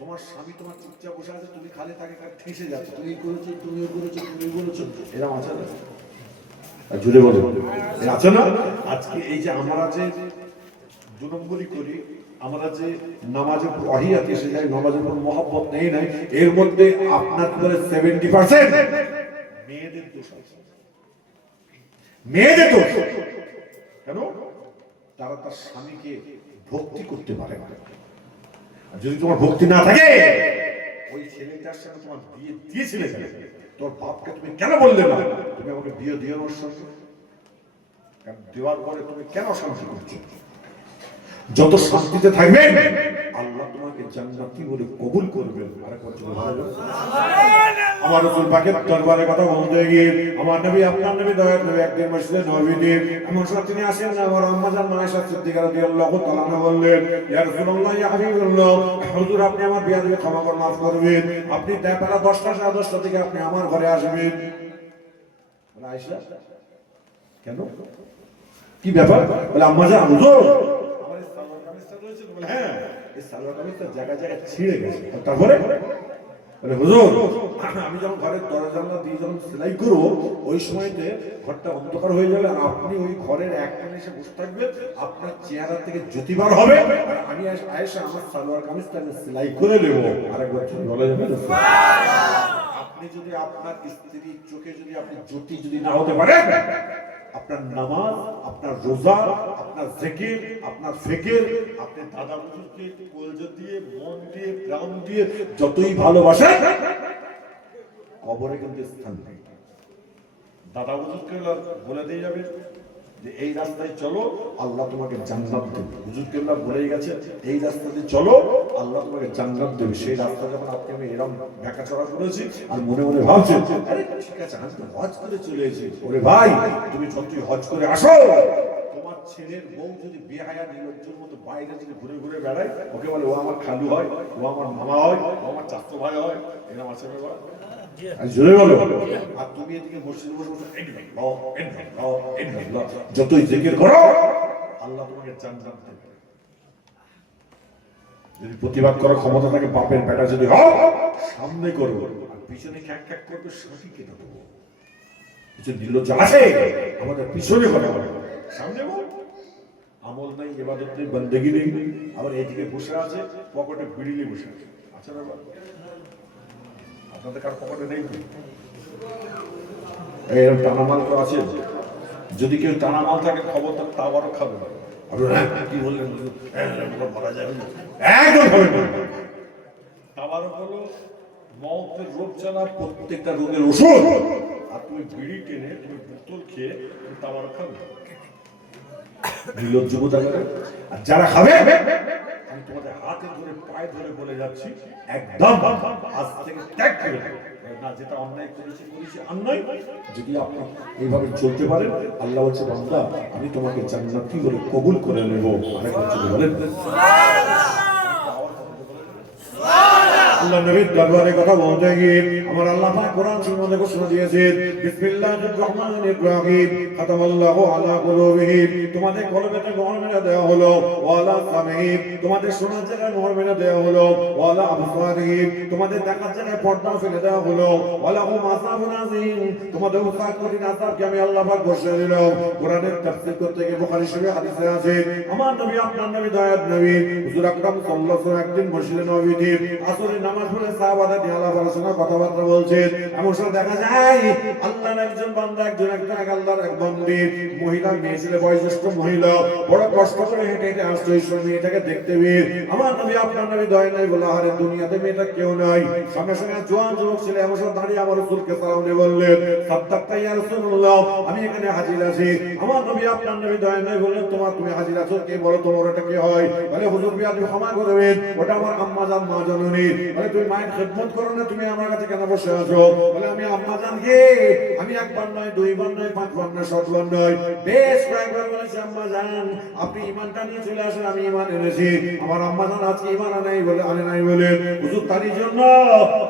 তোমার স্বামী তোমার চুপচাপ বসে আছে, তুমি খালি তাকে ঠেসে যাচ্ছে, তুমি করেছো তুমিও করেছো তুমিও করেছো, এরকম আছে না? জুড়ে বলো আছে না? আজকে এই যে আমরা যে দু নম্বরই করি, আমরা যে নামাজের উপর ওয়াহিয়াত এসে যায়, নামাজের উপর মহব্বত নেই নাই, এর মধ্যে আপনার করে 70% মেয়েদের দোষ আছে। মেয়েদের দোষ কেন? তারা তার স্বামীকে ভক্তি করতে পারে না। যদি তোমার ভক্তি না থাকে ওই ছেলেটার সাথে তোমার বিয়ে দিয়েছিলে তোর বাপকে তুমি কেন বললে না তুমি আমাকে বিয়ে দিও ওর সঙ্গে? দেওয়ার পরে তুমি কেন শান্তি করছো? যত শান্তিতে থাকবে আল্লাহ তোমাকে জান্নাতি বলে কবুল করবেন। আরেকবার বলুন আমার রাসূল পাকের দরবারে কথা বলতে গিয়ে আমার নবী আপনার নবী দয়ার নবী একদিন মসজিদে নববীতে এমন সময় তিনি আসেন না আমার আম্মা জান আয়েশা সিদ্দিকা রাদিয়াল্লাহু তাআলা আনহা বললেন ইয়া রাসূলুল্লাহ ইয়া হাবিবাল্লাহ হুজুর আপনি আমার বিয়াদবি ক্ষমা করে মাফ করবেন, আপনি বেলা 10টা 10:30 থেকে আপনি আমার ঘরে আসবেন। আয়েশা কেন কি ব্যাপার? বলে আম্মা জান হুজুর হ্যাঁ এই সালোয়ার কামিজটা জায়গা জায়গায় ছিঁড়ে গেছে। তারপরে বলে হুজুর আমি যখন ঘরের দরজা জানলা দিয়ে যখন সেলাই করবো ওই সময়তে ঘরটা অন্ধকার হয়ে যাবে আর আপনি ওই ঘরের এক কোণে এসে বসে থাকবেন, আপনার চেহারা থেকে জ্যোতি বার হবে আর আমি আয়েশা আমার সালোয়ার কামিজটা সেলাই করে নেবো। আরেকবার বলা যাবে না? আপনি যদি আপনার স্ত্রীর চোখে যদি আপনি জ্যোতি যদি না হতে পারেন আপনার নামাজ, আপনার রোজা, আপনার জিকির, আপনার ফিকির, আপনি দাদা হুজুরকে কলজা দিয়ে মন দিয়ে প্রাণ দিয়ে যতই ভালোবাসেন কবরে কিন্তু স্থান নেই। দাদা হুজুরকে বলে দিয়ে যাবে যে এই রাস্তায় চলো, আল্লাহ তোমাকে জান্নাত দেবে। হুজুর কেবলা বলেই গেছে এই রাস্তাতে চলো, আল্লাহ তোমাকে জান্নাত দেবে। সেই রাস্তা যখন আপনি আমি এরকম ঢাকাচড়া করেছি আর মনে মনে ভাবছি, আরে ঠিক আছে আমি তো হজ করে চলে এসেছি। ওরে ভাই, তুমি যতই হজ করে আসো, তোমার ছেলের বউ যদি বেহায়া নির্লজ্জের মতো বাইরে যদি ঘুরে ঘুরে বেড়ায়, ওকে বলে ও আমার খালু হয়, ও আমার মামা হয়, ও আমার চাচতো ভাই হয়, এরকম আছে ব্যাপার। জোরে বলো। আর তুমি এদিকে মসজিদে বসে বসে যতই জিকির করো, আল্লাহ তোমাকে জান্নাত দেবে। যদি প্রতিবাদ করার ক্ষমতা থাকে, বাপের বেটা যদি হয়, সামনে করবো, আর পিছনে খ্যাক খ্যাক করবে, সঠিক কেটে দেবো। কিছু নির্লজ্জ আছে আমাদের পিছনে কথা বলে, সামনে বল। আমল নাই, ইবাদত নেই, বন্দেগি নেই, আবার এইদিকে বসে আছে পকেটে বিড়ি নিয়ে বসে আছে। আচ্ছা না, আপনাদের কার পকেটে নেই? এরকম টানা মাল তো আছে। যদি কেউ টানা মাল থাকে, খবর তো তাবারও খাবে না। কি বললেন? বলা যাবে না, একদম খাবে না। তাবারক হলো মওতের রোগ চালা প্রত্যেকটা রোগের ওষুধ। আর তুমি বিড়ি টেনে, তুমি বোতল খেয়ে তাবারক খাবে? নির্লজ্জ কোথাকার। আর যারা খাবে, আমি তোমাদের হাতে ধরে পায়ে ধরে বলে যাচ্ছি, একদম আজ থেকে ত্যাগ করে না। যেটা অন্যায় করেছি অন্যায়, যদি আপনি এইভাবে চলতে পারেন, আল্লাহ বলছে বান্দা আমি তোমাকে জান্নাতি বলে কবুল করে নেব। আরেকবার যদি বলেন আল্লাহ নবীর দরবারে কথা বলতে গিয়ে আমার আল্লাহ পাক কোরআন শরীফে ঘোষণা দিয়েছেন, বিসমিল্লাহির রহমানির রহিম, খাতামাল্লাহু আলা কুলুবিহিম, তোমাদের কলবেতে মোহর মেরে দেওয়া হলো, ওয়ালা সামিহিম, তোমাদের শোনার জায়গায় মোহর মেরে দেওয়া হলো, ওয়ালা আবসারিহিম, তোমাদের দেখার জায়গায় পর্দা ফেলে দেওয়া হলো, ওয়ালা হুম আযাবুন আযীম, তোমাদের উপর কঠিন আযাবকে আমি আল্লাহ পাক ঘোষণা দিলাম। কোরআনের তাফসীর করতে গিয়ে বুখারী শরীফে হাদিসে আছে, আমার নবী আপনার নবী দয়ার নবী হুজুর আকরাম সাল্লাল্লাহু আলাইহি ওয়াসাল্লাম একদিন মসজিদে নববীতে আসরের নামাজ পড়ে সাহাবাদের নিয়ে আলাপ আলোচনা কথাবার্তা বলছেন। এমন সময় দেখা যায় আল্লাহর একজন বান্দা, একজন আল্লাহর এক বান্দি, মহিলা, মেয়ে ছেলে, বয়োজ্যেষ্ঠ মহিলা, বড় কষ্ট করে হেঁটে হেঁটে আসছে ওই সময় মেয়েটাকে দেখতে পেয়ে আমার নবী আপনার নবী দয়া নাই বলে, আরে দুনিয়াতে মেয়েটা কেউ নাই। সঙ্গে সঙ্গে জোয়ান যুবক ছেলে এমন সময় দাঁড়িয়ে আমার রাসূলকে সালাম দিয়ে বললেন, সাদ্দাকতা ইয়া রাসূলুল্লাহ, আমি এখানে হাজির আছি। আমার নবী আপনার নবী দয়া নাই বললেন, তুমি হাজির আছো, কে বলো তোমার ওটা কে হয়? বলে হুজুর আপনি ক্ষমা করবেন, ওটা আমার আম্মা জান, মা জননী। বলে তুমি মায়ের খেদমত করো না, তুমি আমার কাছে কেন বসে আছো? বলে আমি আম্মা জান কে, আমি একবার নয়, দুইবার নয়, পাঁচবার নয়, সাতবার নয়, বেশ কয়েকবার বলেছি আম্মা জান আপনি ঈমানটা নিয়ে চলে আসেন, আমি ঈমান এনেছি। আমার আম্মা জান আজকে ঈমান আনে নাই বলে হুজুর তারই জন্য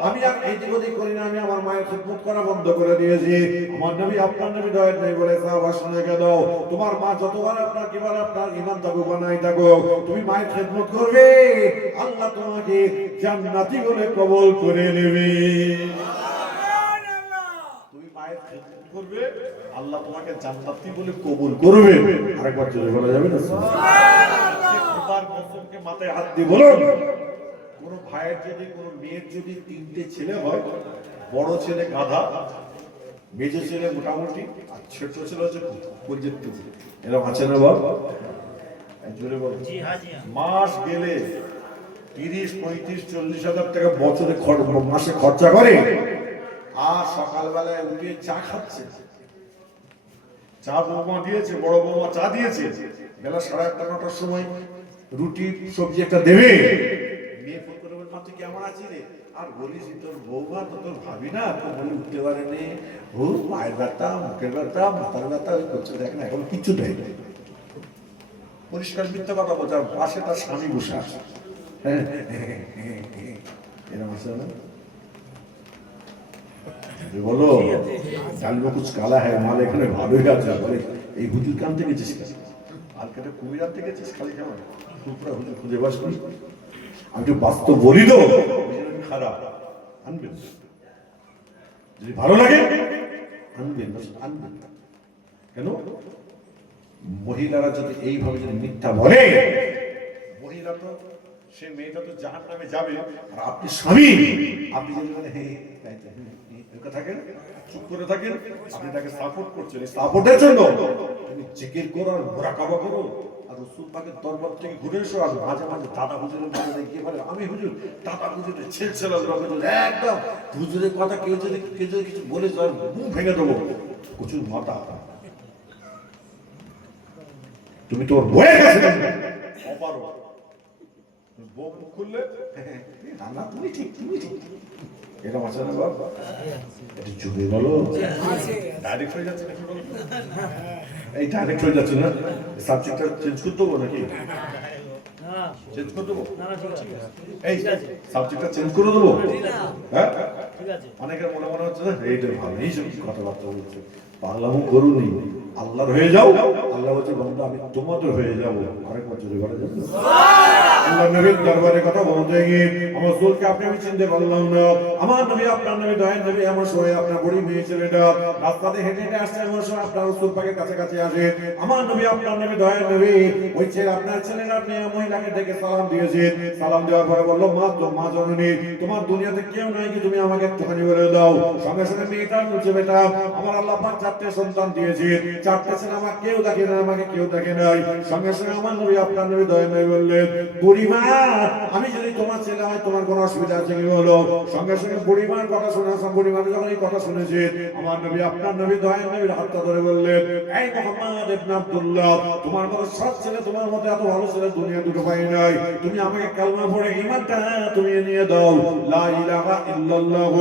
আমি আর এইদিক ওদিক করি না, আমি আমার মায়ের খেদমত করা বন্ধ করে দিয়েছি। আমার নবী আপনার নবী দয়া নাই বলে, সাহাবা শুনে গেল, তোমার মা যতবার আপনার কিবার আপনার ঈমান থাকুক বা নাই থাকুক, তুমি মায়ের খেদমত করবে, আল্লাহ তোমাকে জান্নাতি বলে কবুল করে নেবে। তুমি মায়ের খেদমত করবে, আল্লাহ তোমাকে জান্নাতি বলে কবুল করবে। আরেকবার জোরে বলা যাবে না? সুবহানাল্লাহ। কসমকে মাথায় হাত দিয়ে বলুন, কোন ভাইয়ের যদি, কোন মেয়ের যদি তিনটে ছেলে হয়, বড় ছেলে গাধা, মেজো ছেলে মোটামুটি, আর ছোট ছেলে হচ্ছে কঞ্জের টুকু, এরকম আছে না বল? জোরে বল। মাস গেলে 30, 35, 40 হাজার টাকা বছরে মাসে খরচা করে, আর সকালবেলায় উঠে চা খাচ্ছে। চা বৌমা দিয়েছে, বড় বৌমা চা দিয়েছে, বেলা 8:30, 9টার সময় রুটি সবজি একটা দেবে। মেয়ে ফোন করে বলে, মা তুই কেমন আছিস রে? আর বলিস তোর বৌমা তো তোর ভাবি না, তো বলে উঠতে পারেনি, ও পায়ের ব্যথা, মুখের ব্যথা, মাথার ব্যথা, ওই করছে, দেখ না এখন কিচ্ছু দেয়। পরিষ্কার মিথ্যা কথা বলছে, আর পাশে তার স্বামী বসে আছে। এরকম আছে না? বলো ডালমা কুছ কালা হ্যাঁ, মাল এখানে ভালোই আছে। বলে এই হুজুর কান থেকে গেছিস, আলকাটা কুমির আনতে গেছিস, খালি কেমন পুরা হুজুর খুঁজে বাসবি। আমি তো বাস্তব বলি তো, খারাপ আনবেন, যদি ভালো লাগে আনবেন, আনবেন কেন? মহিলারা যদি এইভাবে যদি মিথ্যা বলে, মহিলা তো সে মেয়েটা তো জাহান্নামে যাবে, আর আপনি স্বামী, আপনি যদি বলে থাকেন, চুপ করে থাকেন, আপনি তাকে সাপোর্ট করছেন, সাপোর্টের জন্য তুমি জিকির করো আর মুরাকাবা করো, আর রাসূল পাকের দরবার থেকে ঘুরে এসো। আর মাঝে মাঝে দাদা হুজুরের মধ্যে গিয়ে বলে, আমি হুজুর, দাদা হুজুরের ছেলছেলা হুজুর, একদম হুজুরের কথা কেউ যদি কিছু বলে মুখ ভেঙে দেবো, প্রচুর মাথা। তুমি তোর বইয়ের কাছে অপারো বউ মুখ খুললে না তুমি ঠিক এরকম আছে না বাবা এটা যুগে বলো ডাইরেক্ট হয়ে যাচ্ছে এই ডাইরেক্ট হয়ে যাচ্ছে না সাবজেক্টটা চেঞ্জ করতে দেবো নাকি চেঞ্জ করে দেবো এই সাবজেক্টটা চেঞ্জ করে দেবো হ্যাঁ অনেকের মনে হচ্ছে না এইটা ভালো এই সব কথাবার্তা বলছে পাগলামো করুনি আল্লাহর হয়ে যাও আল্লাহ বলছে বন্ধু আমি তোমাদের হয়ে যাবো আরেক বছর ঘরে যাবো আল্লাহ নবীর দরবারে কথা বলতে গিয়ে আমার সোলকে আপনি আমি চিনতে পারলাম না আমার নবী আপনার নবী দয়ার নবী আমার সময় আপনার বড়ি মেয়ে ছেলেটা রাস্তাতে হেঁটে হেঁটে আসছে আমার সময় আপনার রসুল পাকের কাছাকাছি আসে আমার নবী আপনার নবী দয়ার নবী ওই ছেলে আপনার ছেলের আপনি মহিলাকে ডেকে সালাম দিয়েছেন সালাম দেওয়ার পরে বললো মা জননী তোমার দুনিয়াতে কেউ নাই কি তুমি আমাকে একটুখানি বলে দাও সঙ্গে সঙ্গে মেয়েটা বলছে বেটা আমার আল্লাহ পাক 4টে সন্তান দিয়েছে 4টে ছেলে আমার কেউ দেখে না আমাকে কেউ দেখে নাই সঙ্গে সঙ্গে আমার নবী আপনার নবী দয়ার নবী বললেন বুড়িমা আমি যদি তোমার ছেলে হয় তোমার কোনো অসুবিধা আছে কি বলো সঙ্গে সঙ্গে বুড়িমার কথা শোনা বুড়িমার যখন এই কথা শুনেছে আমার নবী আপনার নবী দয়ার নবীর হাতটা ধরে বললেন এই মুহাম্মদ ইবনে আব্দুল্লাহ তোমার মতো সব ছেলে তোমার মতো এত ভালো ছেলে দুনিয়া দুটো পাই নাই তুমি আমাকে কালমা পড়ে ঈমানটা তুমি নিয়ে দাও লা ইলাহা ইল্লাল্লাহ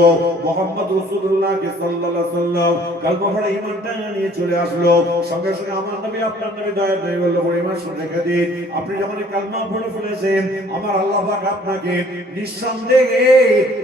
মুহাম্মদ রাসূলুল্লাহ সাল্লাল্লাহু আলাইহি ওয়াসাল্লাম কালমা পড়ে ঈমানটা নিয়ে চলে আসলো সঙ্গে সঙ্গে আমার নবী আপনার নবী দয়ার নবী বলল বুড়িমা শুনে রেখে দিন আপনি যখন কালমা পড়ে ফেলেছেন আমার আল্লাহ পাক আপনাকে নিঃসন্দেহে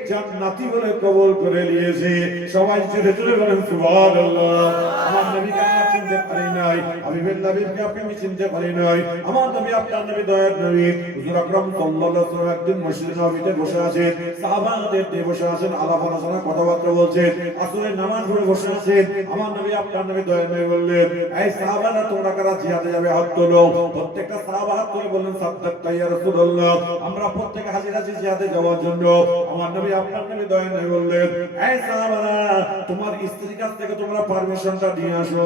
জান্নাতি বলে কবুল করে নিয়েছে সবাই জোরে জোরে বলেন সুবহানাল্লাহ আমার নবীকে আমরা চিনতে পারি নাই আমি নবীকে আপনি চিনতে পারি নাই আমার নবী আপনার নবী দয়ার নবী হুজুর আকরাম সাল্লাল্লাহু আলাইহি ওয়াসাল্লাম একদিন মসজিদ নববীতে বসে আছেন সাহাবাদের নিয়ে বসে আছেন আলাপ আলোচনা কথাবার্তা বলছেন আসরের নামাজ পড়ে বসে আছেন আমার নবী আপনার নবী দয়ার নবী বললেন এই সাহাবারা তোমরা কারা জিহাদে যাবে হাত তোলো প্রত্যেকটা সাহাবা হাত তুলে বললেন সাদ্দাকতা ইয়া রাসূলুল্লাহ আমরা প্রত্যেক হাজির আছি জিহাদে যাওয়ার জন্য আমার নবী আপনার নবী দয়ার নবী বললেন এই সাহাবারা তোমার স্ত্রীর কাছ থেকে তোমরা পারমিশনটা নিয়ে আসো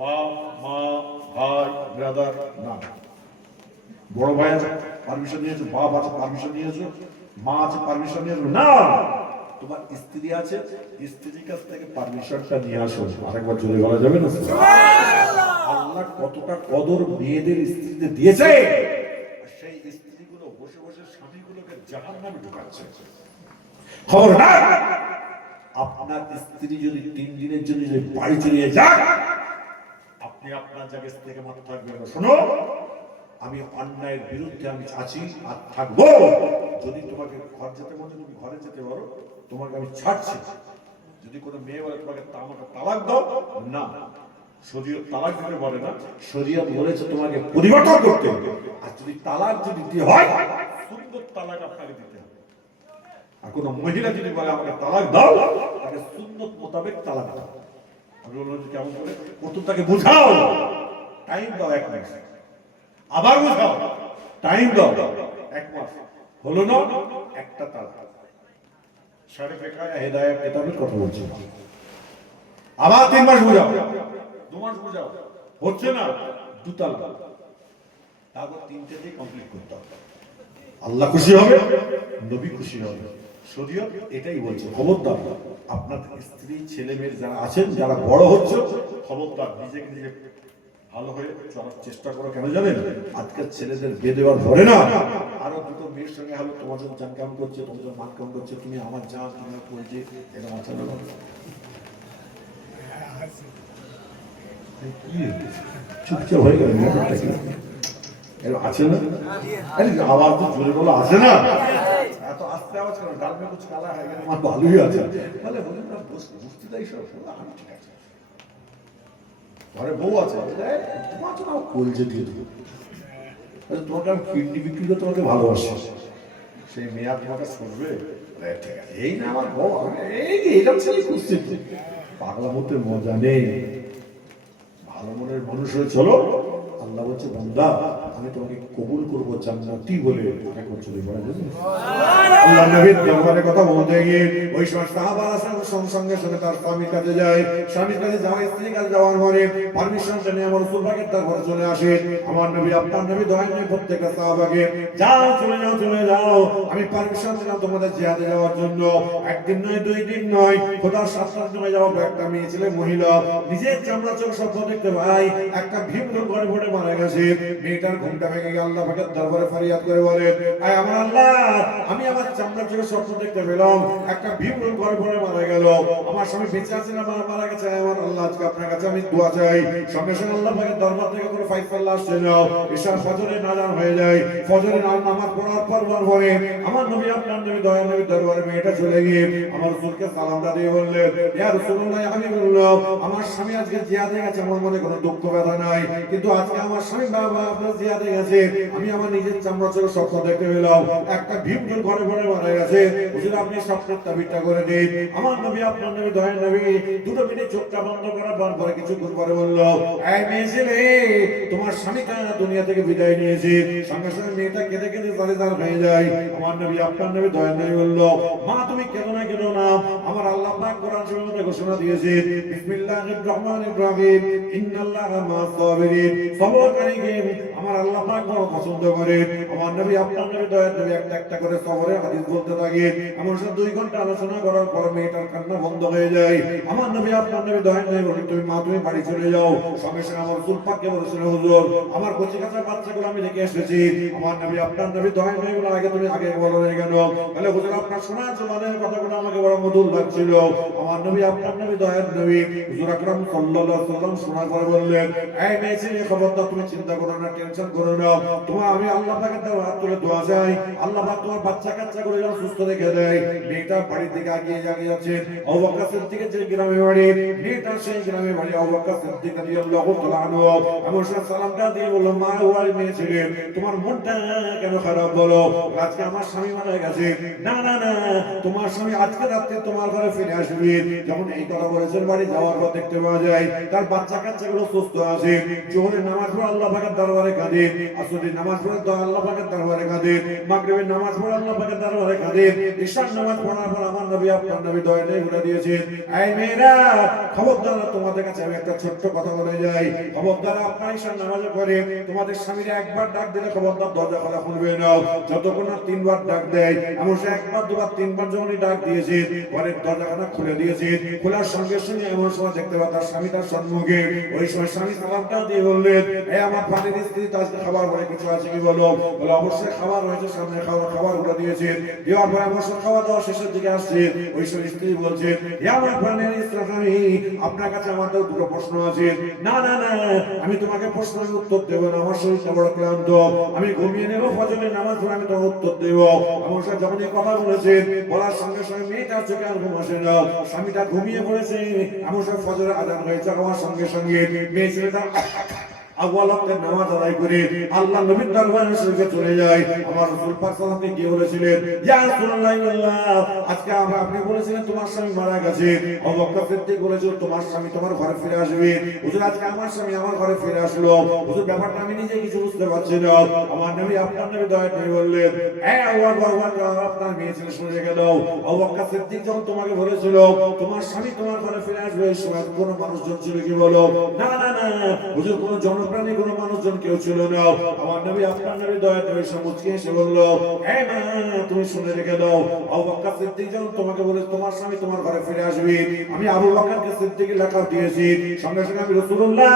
বাপ মা ভাই ব্রাদার না বড় ভাই আছে পারমিশন নিয়েছো বাপ আছে পারমিশন নিয়েছো মা আছে পারমিশন নিয়েছো না তোমার স্ত্রী আছে স্ত্রীর কাছ থেকে পারমিশনটা নিয়ে আসো আরেকবার জোরে বলা যাবে না সুবহানাল্লাহ আল্লাহ কতটা কদর মেয়েদের স্ত্রীদের দিয়েছে সেই স্ত্রীগুলো বসে বসে স্বামীগুলোকে জাহান্নামে ঢুকাচ্ছে খবরদার আপনার স্ত্রী যদি 3 দিনের জন্য বাড়ি চলে যায় আপনি আপনার জায়গা থেকে মাথা থাকবেন শোনো আমি অন্যায়ের বিরুদ্ধে আমি আছি আর থাকবো যদি তোমাকে ঘর যেতে বলে তুমি ঘরে যেতে পারো তোমাকে আমি ছাড়ছি যদি কোনো মেয়ে বলে তোমাকে আমাকে তালাক দাও না শরীয়ত তালাক দিতে বলে না শরীয়ত বলেছে তোমাকে পরিবর্তন করতে হবে আর যদি তালাক যদি দিতে হয় সুন্দর তালাক আপনাকে দিতে হবে আর কোনো মহিলা যদি বলে আমাকে তালাক দাও তাকে সুন্নত মোতাবেক তালাক দাও আমি বললাম কেমন করে প্রথম তাকে বুঝাও টাইম দাও 1 মাস আবার বুঝাও টাইম দাও 1 মাস হলো না একটা তালাক শারে ফিকায়া হেদায়েত কিতাবের কথা বলছি আবার 3 মাস বুঝাও 2 মাস বুঝাও হচ্ছে না 2 তালাক তারপর 3টে দিয়ে কমপ্লিট করতে হবে আল্লাহ খুশি হবে নবী খুশি হবে শরীয়ত এটাই বলছে খবরদার আপনার স্ত্রী ছেলে মেয়ে যারা আছেন যারা বড় হচ্ছে খবরদার নিজেকে নিজে ভালো হয়ে চলার চেষ্টা করো কেন জানেন আজকের ছেলেদের বিয়ে দেওয়ার পরে না আরো দুটো মেয়ের সঙ্গে হলো তোমার জন্য জান কাম করছে তোমার জন্য মান কাম করছে তুমি আমার জান তুমি বলছে এটা মাথা না চুপচাপ হয়ে গেল ব্যাপারটা কি এর আছে না আওয়াজ তো জোরে বলো আছে না এত আস্তে আওয়াজ কেন ডাল মে কুছ কালা হয়ে গেল আমার ভালোই আছে তাহলে বলি না বুঝতে দাই সব আমি ঠিক আছে ঘরে বউ আছে তোমার তো নাও কলজে দিয়ে দেবো তোমাকে আমি কিডনি বিক্রি করে তোমাকে ভালোবাসি সেই মেয়া তোমাকে শুনবে ঠিক আছে এই না আমার বউ এইরকম ছেলে খুঁজছে পাগলা মতে মজা নেই ভালো মনের মানুষ হয়ে চলো আল্লাহ বলছে বান্দা আমি তোমাকে কবুল করবো জান্নাতি বলে এখন চলে পড়া যাবে। আল্লাহ নবীর দরবারে কথা বলতে গিয়ে ওই সময় সাহাবারা সঙ্গে সঙ্গে তার স্বামীর কাছে যায়। স্বামীর কাছে যাওয়া, স্ত্রীর কাছে যাওয়ার পরে পারমিশন নিয়ে আমার রাসূল পাকের দরবারে চলে আসে। আমার নবী, আপনার নবী দয়াল নবী প্রত্যেকটা সাহাবাকে, যাও চলে যাও চলে যাও, আমি পারমিশন দিলাম তোমাদের জিহাদে যাওয়ার জন্য। একদিন নয়, 2 দিন নয়, খোদার শাস্ত্র জমে যাওয়া একটা মেয়ে ছেলে মহিলা নিজের চামড়া চোখ স্বপ্ন দেখতে ভাই একটা ভীমরুল ঘরে পড়ে মারা গেছে। মেয়েটার ঘুমটা ভেঙে গিয়ে আল্লাহ পাকের দরবারে ফরিয়াদ করে বলে, আয় আমার আল্লাহ, আমি আমার চামড়া চোখে স্বপ্ন দেখতে পেলাম একটা ভীমরুল ঘরে পড়ে মারা গেল, আমার স্বামী বেঁচে আছে না মারা গেছে, আমার আল্লাহ আজকে আপনার কাছে আমি দোয়া চাই। সঙ্গে সঙ্গে আল্লাহ পাকের দরবার থেকে কোনো ফায়সালা আসছে না। ঈশার ফজরের নাজান হয়ে যায়। ফজরের নামাজ পড়ার পরে আমার নবী, আপনার নবী দয়াল নবীর দরবারে মেয়েটা চলে গিয়ে আমার রাসূলকে সালামটা দিয়ে বললেন, ইয়া রাসূলুল্লাহ, আমি বললাম আমার স্বামী আজকে জিহাদে গেছে, আমার মনে কোনো দুঃখ ব্যথা নাই, কিন্তু আজকে আমার স্বামী বাবা আপনার জিহাদে গেছে, আমি আমার নিজের চামড়া চোখে স্বপ্ন দেখতে পেলাম একটা ভীমরুল ঘরে পড়ে মারা গেছে, হুজুর আপনি স্বপ্নের তাবিরটা করে দিন। আমার নবী, আপনার নবী দয়াল নবী 2 মিনিট চোখটা বন্ধ করার পরে কিছুক্ষণ পরে বলল, এই মেয়ে ছেলে, তোমার স্বামীটা দুনিয়া থেকে বিদায় নিয়েছে। সঙ্গে সঙ্গে মেয়েটা কেঁদে কেঁদে জালেদার হয়ে যায়। আমার নবী, আপনার নবী দয়াল নবী বলল, মা তুমি কেঁদো না, কেঁদো না, আমার আল্লাহ পাক কোরআন শরীফে ঘোষণা দিয়েছে, বিসমিল্লাহির রহমানির রহিম, ইন্নাল্লাহা মা'আস সাবিরিন, সবরকারীকে আমার আল্লাহ পাক বড় পছন্দ করে। আমার নবী, আপনার নবী দয়াল নবী একটা একটা করে সবরের হাদিস বলতে থাকে। এমন সব 2 ঘন্টা আলোচনা করার পর মেয়েটার কান্না বন্ধ হয়ে যায়। আমার নবী, আপনার নবী দয়াল নবী বলেন, তুমি মা তুমি বাড়ি চলে যাও। সঙ্গে সঙ্গে আমার রাসূল পাককে বলেছেন, হুজুর আমার কচি কাঁচা বাচ্চাগুলো আমি রেখে এসেছি। আমার নবী, আপনার নবী দয়াল নবী বলে, আগে তুমি আগে বলো না কেন? বলে, হুজুর আপনার শোনা জবানের কথাগুলো আমাকে বড় মধুর লাগছিল। আমার নবী, আপনার নবী দয়াল নবী হুজুর আকরাম সাল্লাল্লাহু আলাইহি ওয়াসাল্লাম শোনার পরে বললেন, এই মেয়ে ছেলে, খবরদার তুমি চিন্তা করো না, টেনশন করো না, তোমার আমি আল্লাহ পাকের দরবারে হাত তুলে দোয়া চাই, আল্লাহ পাক তোমার বাচ্চা কাচ্চাগুলো যেন সুস্থ রেখে দেয়। মেয়েটা বাড়ির দিকে আগিয়ে যাচ্ছে। আবু বকর সিদ্দিকের যে গ্রামে বাড়ি, মেয়েটা সেই গ্রামে বাড়ি। আবু বকর সিদ্দিক রাদিয়াল্লাহু তাআলা আনহু আমার সাথে সালামটা দিয়ে বলল, মা ওয়াই মেয়ে ছেলে, তোমার মনটা কেন খারাপ বলো? আজকে আমার স্বামী মারা গেছে। না না না, তোমার স্বামী আজকে রাতে তোমার ঘরে ফিরে আসবে। যখন এই কথা বলেছেন, বাড়ি যাওয়ার পর দেখতে পাওয়া যায় তার বাচ্চা কাচ্চাগুলো সুস্থ আছে। জোহরের নামাজ পড়ে আল্লাহ পাকের দরবারে কাঁদে, আসরের নামাজ পড়ে আল্লাহ পাকের দরবারে কাঁদে, মাগরিবের নামাজ পড়ে আল্লাহ পাকের দরবারে কাঁদে, ঈশার নামাজ পড়ার পর আমার নবী, আপনার নবী দয়াল নবী বলে দিয়েছেন, এই মেয়েরা খবরদার, তোমাদের কাছে আমি একটা ছোট্ট কথা বলে যাই, খবরদার আপনার ঈশার নামাজের পরে তোমাদের স্বামীরা একবার ডাক দিলে খবরদার দরজা খোলা খুলবে না, যতক্ষণ না 3 বার ডাক দেয়। এমন সে 1 বার 2 বার 3 বার যখনই ডাক দিয়েছে, পরে দরজাখানা খুলে দিয়েছে। খোলার সঙ্গে সঙ্গে এমন সময় দেখতে পাওয়া তার স্বামী তার সম্মুখে। ওই সময় স্বামী সালামটা দিয়ে বললেন, এই আমার প্রাণের স্ত্রী, তার খাবার বলে কিছু আছে কি বলো? বলে, অবশ্যই খাবার রয়েছে, সামনে খাবার গুলো দিয়েছে। দেওয়ার পরে অবশ্য খাওয়া দাওয়া শেষের দিকে আসছে। ওই সময় স্ত্রী বলছে, হে আমার প্রাণের স্বামী, আপনার কাছে আমার তো 2টো প্রশ্ন আছে। না না না, আমি তোমাকে প্রশ্নের উত্তর দেব না, আমার শরীরটা বড় ক্লান্ত, আমি ঘুমিয়ে নেব, ফজরের নামাজ পড়ে আমি তোমার উত্তর দেব। আমার সাথে যখন এই কথা বলেছেন, বলার সঙ্গে সঙ্গে মেয়েটার চোখে আর ঘুম আসে না, স্বামীটা ঘুমিয়ে পড়েছে। আমার সাথে ফজরের আযান হয়েছে, আমার সঙ্গে সঙ্গে মেয়ে ছেলেটা আউয়াল ওয়াক্তের নামাজ আদায় করে আল্লাহ নবীর দরবারে শরীফে চলে যায়। আমার রাসূল পাক সাল্লাল্লাহু আলাইহি ওয়াসাল্লাম কি বলেছিলেন, ইয়া রাসূলুল্লাহ, আজকে আপনি বলেছিলেন তোমার স্বামী মারা গেছে। আবু বকর সিদ্দিক বলেছিল, তোমার স্বামী তোমার ঘরে ফিরে আসবে। হুজুর আজকে আমার স্বামী আমার ঘরে ফিরে আসলো। হুজুর ব্যাপারটা আমি নিজে কিছু বুঝতে পারছি না। আমার নবী, আপনার নবী দয়া করে বললেন, এই আপনার মেয়ে ছেলে শুনে গেল। আবু বকর সিদ্দিক যখন তোমাকে বলেছিল তোমার স্বামী তোমার ঘরে ফিরে আসবে, এই সময় কোনো মানুষজন ছিল কি বলো? না না না, হুজুর কোনো জনপ্রাণী কোনো মানুষজন কেউ ছিল না। আমার নবী, আপনার নবী দয়া করে মুচকি এসে বলল, এই মা, তুমি শুনে রেখে দাও, আবু বকর সিদ্দিক যখন তোমাকে বলে তোমার স্বামী তোমার ঘরে ফিরে আসবে, আমি আবু বকরকে সিদ্দিকের লেখা দিয়েছি। সঙ্গে সঙ্গে আমি রাসূলুল্লাহ,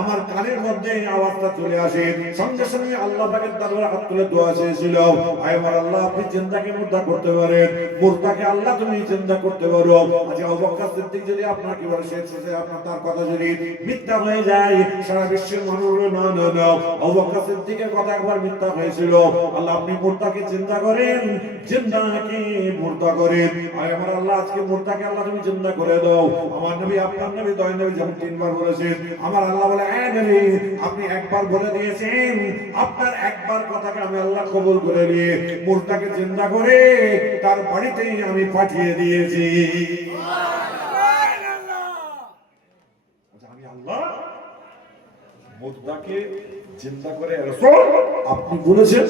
আমার কানের মধ্যে আওয়াজটা চলে আসে। সঙ্গে সঙ্গে আল্লাহ পাকের দরবারে হাত তুলে দোয়া চেয়েছিল, আয় আমার আল্লাহ, আপনি জিন্দাকে মুর্দা করতে পারেন, মুর্দাকে আল্লাহ তুমি জিন্দা করতে পারো। আজ আবু বকর সিদ্দিক যদি আপনার কি বলে শেষ হয়ে আপনার তার কথা যদি মিথ্যা হয়ে যায়, সারা বিশ্বের মানুষ না না না, আবু বকর সিদ্দিকের কথা একবার মিথ্যা হয়েছিল। আল্লাহ আপনি মুর্দাকে জিন্দা করেন, জিন্দাকে মুর্দা করেন। আয় আমার আল্লাহ, আজকে মুর্দাকে আল্লাহ তুমি জিন্দা করে দাও। আমার নবী, আপনার নবী দয়াল নবী যেমন 3 বার বলেছেন, আমার আল্লাহ বলে, এই নবী, আপনি একবার বলে দিয়েছেন, আপনার একবার কথাকে আমি আল্লাহ কবুল করে নিয়ে মুর্দাকে জিন্দা করে তার বাড়িতেই আমি পাঠিয়ে দিয়েছি। সুবহানাল্লাহ। আমি আল্লাহ মুর্দাকে জিন্দা করে রাসূল আপনি বলেছেন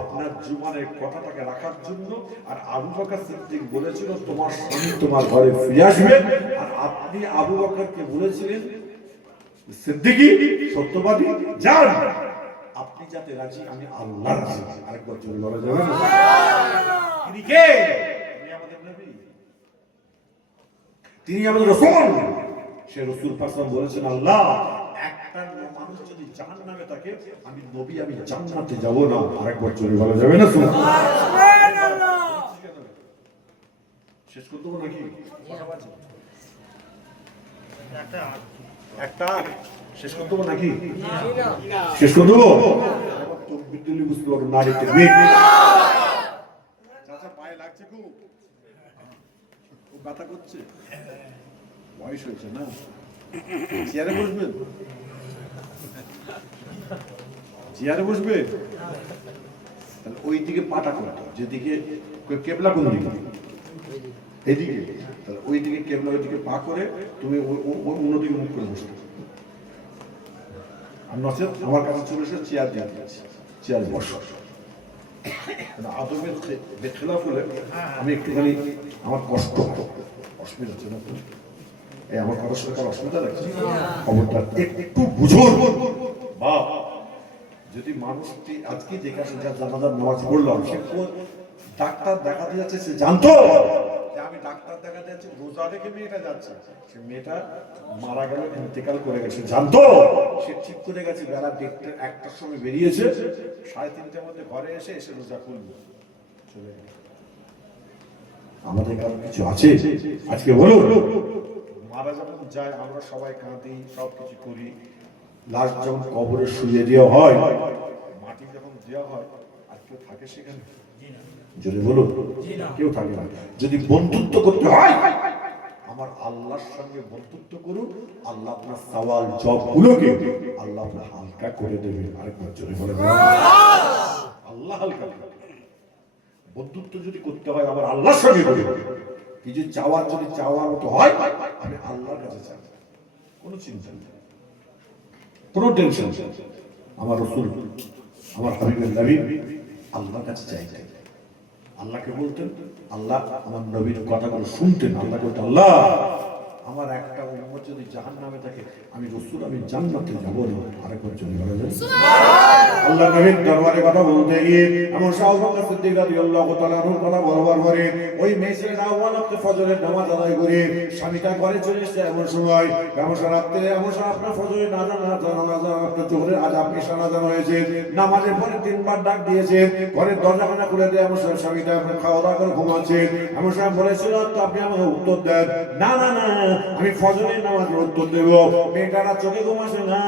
আপনার জীবনের কথাটাকে রাখার জন্য, আর আবু বকর সিদ্দিক বলেছিল তোমার স্বামী তোমার ঘরে ফিরে আসবে, আর আপনি আবু বকরকে বলেছিলেন সিদ্দিকী সত্যবাদী যান, আপনি যাতে রাজি আমি আল্লাহ রাজি। আরেকবার জোরে বলা যাবে না? তিনি কে? তিনি আমাদের নবী, তিনি আমাদের রাসূল। সে রাসূল পাক বলেছেন আল্লাহ একটা মানুষ যদি জাহান্নামে থাকে আমি নবী আমি জান্নাতে যাব না। আরেকবার জোরে বলা যাবে না? সুবহানাল্লাহ। শেষ করতে হবে নাকি? একটা শেষ করতে হবে নাকি? শেষ করে দেবো? বিদ্যুৎ বুঝতে পারো নারী চাচা পায়ে লাগছে, খুব ব্যথা করছে, বয়স হয়েছে না? চেয়ারে বসবেন? চেয়ারে বসবে? তাহলে ওই দিকে পাটা করতে, যেদিকে কেবলা কোন দিকে? এদিকে। তাহলে ওই দিকে কেবলা, ওই দিকে পা করে তুমি অন্যদিকে মুখ করে বসবে। আর নচেত আমার কাছে চলে এসে চেয়ার দিয়ে দিয়েছি, চেয়ার বসো। আদমের বেখেলাফ হলে আমি একটুখানি আমার কষ্ট অসুবিধা হচ্ছে না? এই আমার কারোর সাথে কারো অসুবিধা লাগছে? খবরটা একটু বুঝুন। বা যদি মানুষটি আজকে দেখে আসে যা জানাজার নামাজ পড়লাম, সে ডাক্তার দেখাতে যাচ্ছে, সে জানতো যে আমি ডাক্তার দেখাতে যাচ্ছি, রোজা রেখে মেয়েটা যাচ্ছে, সে মেয়েটা মারা গেল, ইন্তেকাল করে গেছে, জানতো। সে ঠিক করে গেছে বেলা 1টার সময় বেরিয়েছে, 3:30টার মধ্যে ঘরে এসে রোজা খুলবে, চলে গেল। আমাদের কারো কিছু আছে আজকে? বলুন, মারা যখন যায় আমরা সবাই কাঁদি, সব কিছু করি, লাশ যখন কবরে শুয়ে দেওয়া হয়, মাটি যখন দেওয়া হয়, আর কেউ থাকে সেখানে? যদি বলুন, কেউ থাকে না। যদি বন্ধুত্ব করতে হয় আমার আল্লাহর সঙ্গে বন্ধুত্ব করুন, আল্লাহ আপনার সওয়াল জব গুলোকে আল্লাহ আপনার হালকা করে দেবে। আরেকবার জোরে বলে আল্লাহ হালকা করে। বন্ধুত্ব যদি করতে হয় আমার আল্লাহর সঙ্গে করব, কিছু চাওয়ার যদি চাওয়ার মতো হয় আমি আল্লাহর কাছে চাই, কোনো চিন্তা নেই, কোনো টেনশন। আমার রাসূল আমার হাবিবুল নবী আল্লাহর কাছে চাই। আল্লাহকে বলতেন, আল্লাহ আমার নবীর কথাগুলো শুনতেন, আল্লাহ বলতেন আল্লাহ আমার একটা উম্মত যদি জাহান্নামে থাকে আমি রাসূল আমি জান্নাতে যাব না। আরেকবার জন্য বলা যায় সুবহানাল্লাহ। আল্লাহ নবীর দরবারে কথা বলতে গিয়ে এমন আবু বকর সিদ্দিক রাদিয়াল্লাহু তাআলা আনহুর কথা বলবার পরে ওই মেয়েছেলে ওয়াল ওয়াক্ত ফজরের নামাজ আদায় করে স্বামীটা ঘরে চলে এসেছে, এমন সময় এমন রাতে এমন আপনার ফজরের নামাজ আপনার জোহরের আজান ইশারা আজান হয়েছে, নামাজের পরে 3বার ডাক দিয়েছে, ঘরের দরজাখানা খুলে দিয়ে এমন স্বামীটা আপনার খাওয়া দাওয়া করে ঘুমাচ্ছে, এমন সময় বলেছিল তো আপনি আমাকে উত্তর দেন, না না না আমি ফজরের নামাজের উত্তর দেব। মেয়েটারা চোখে ঘুম আসে না,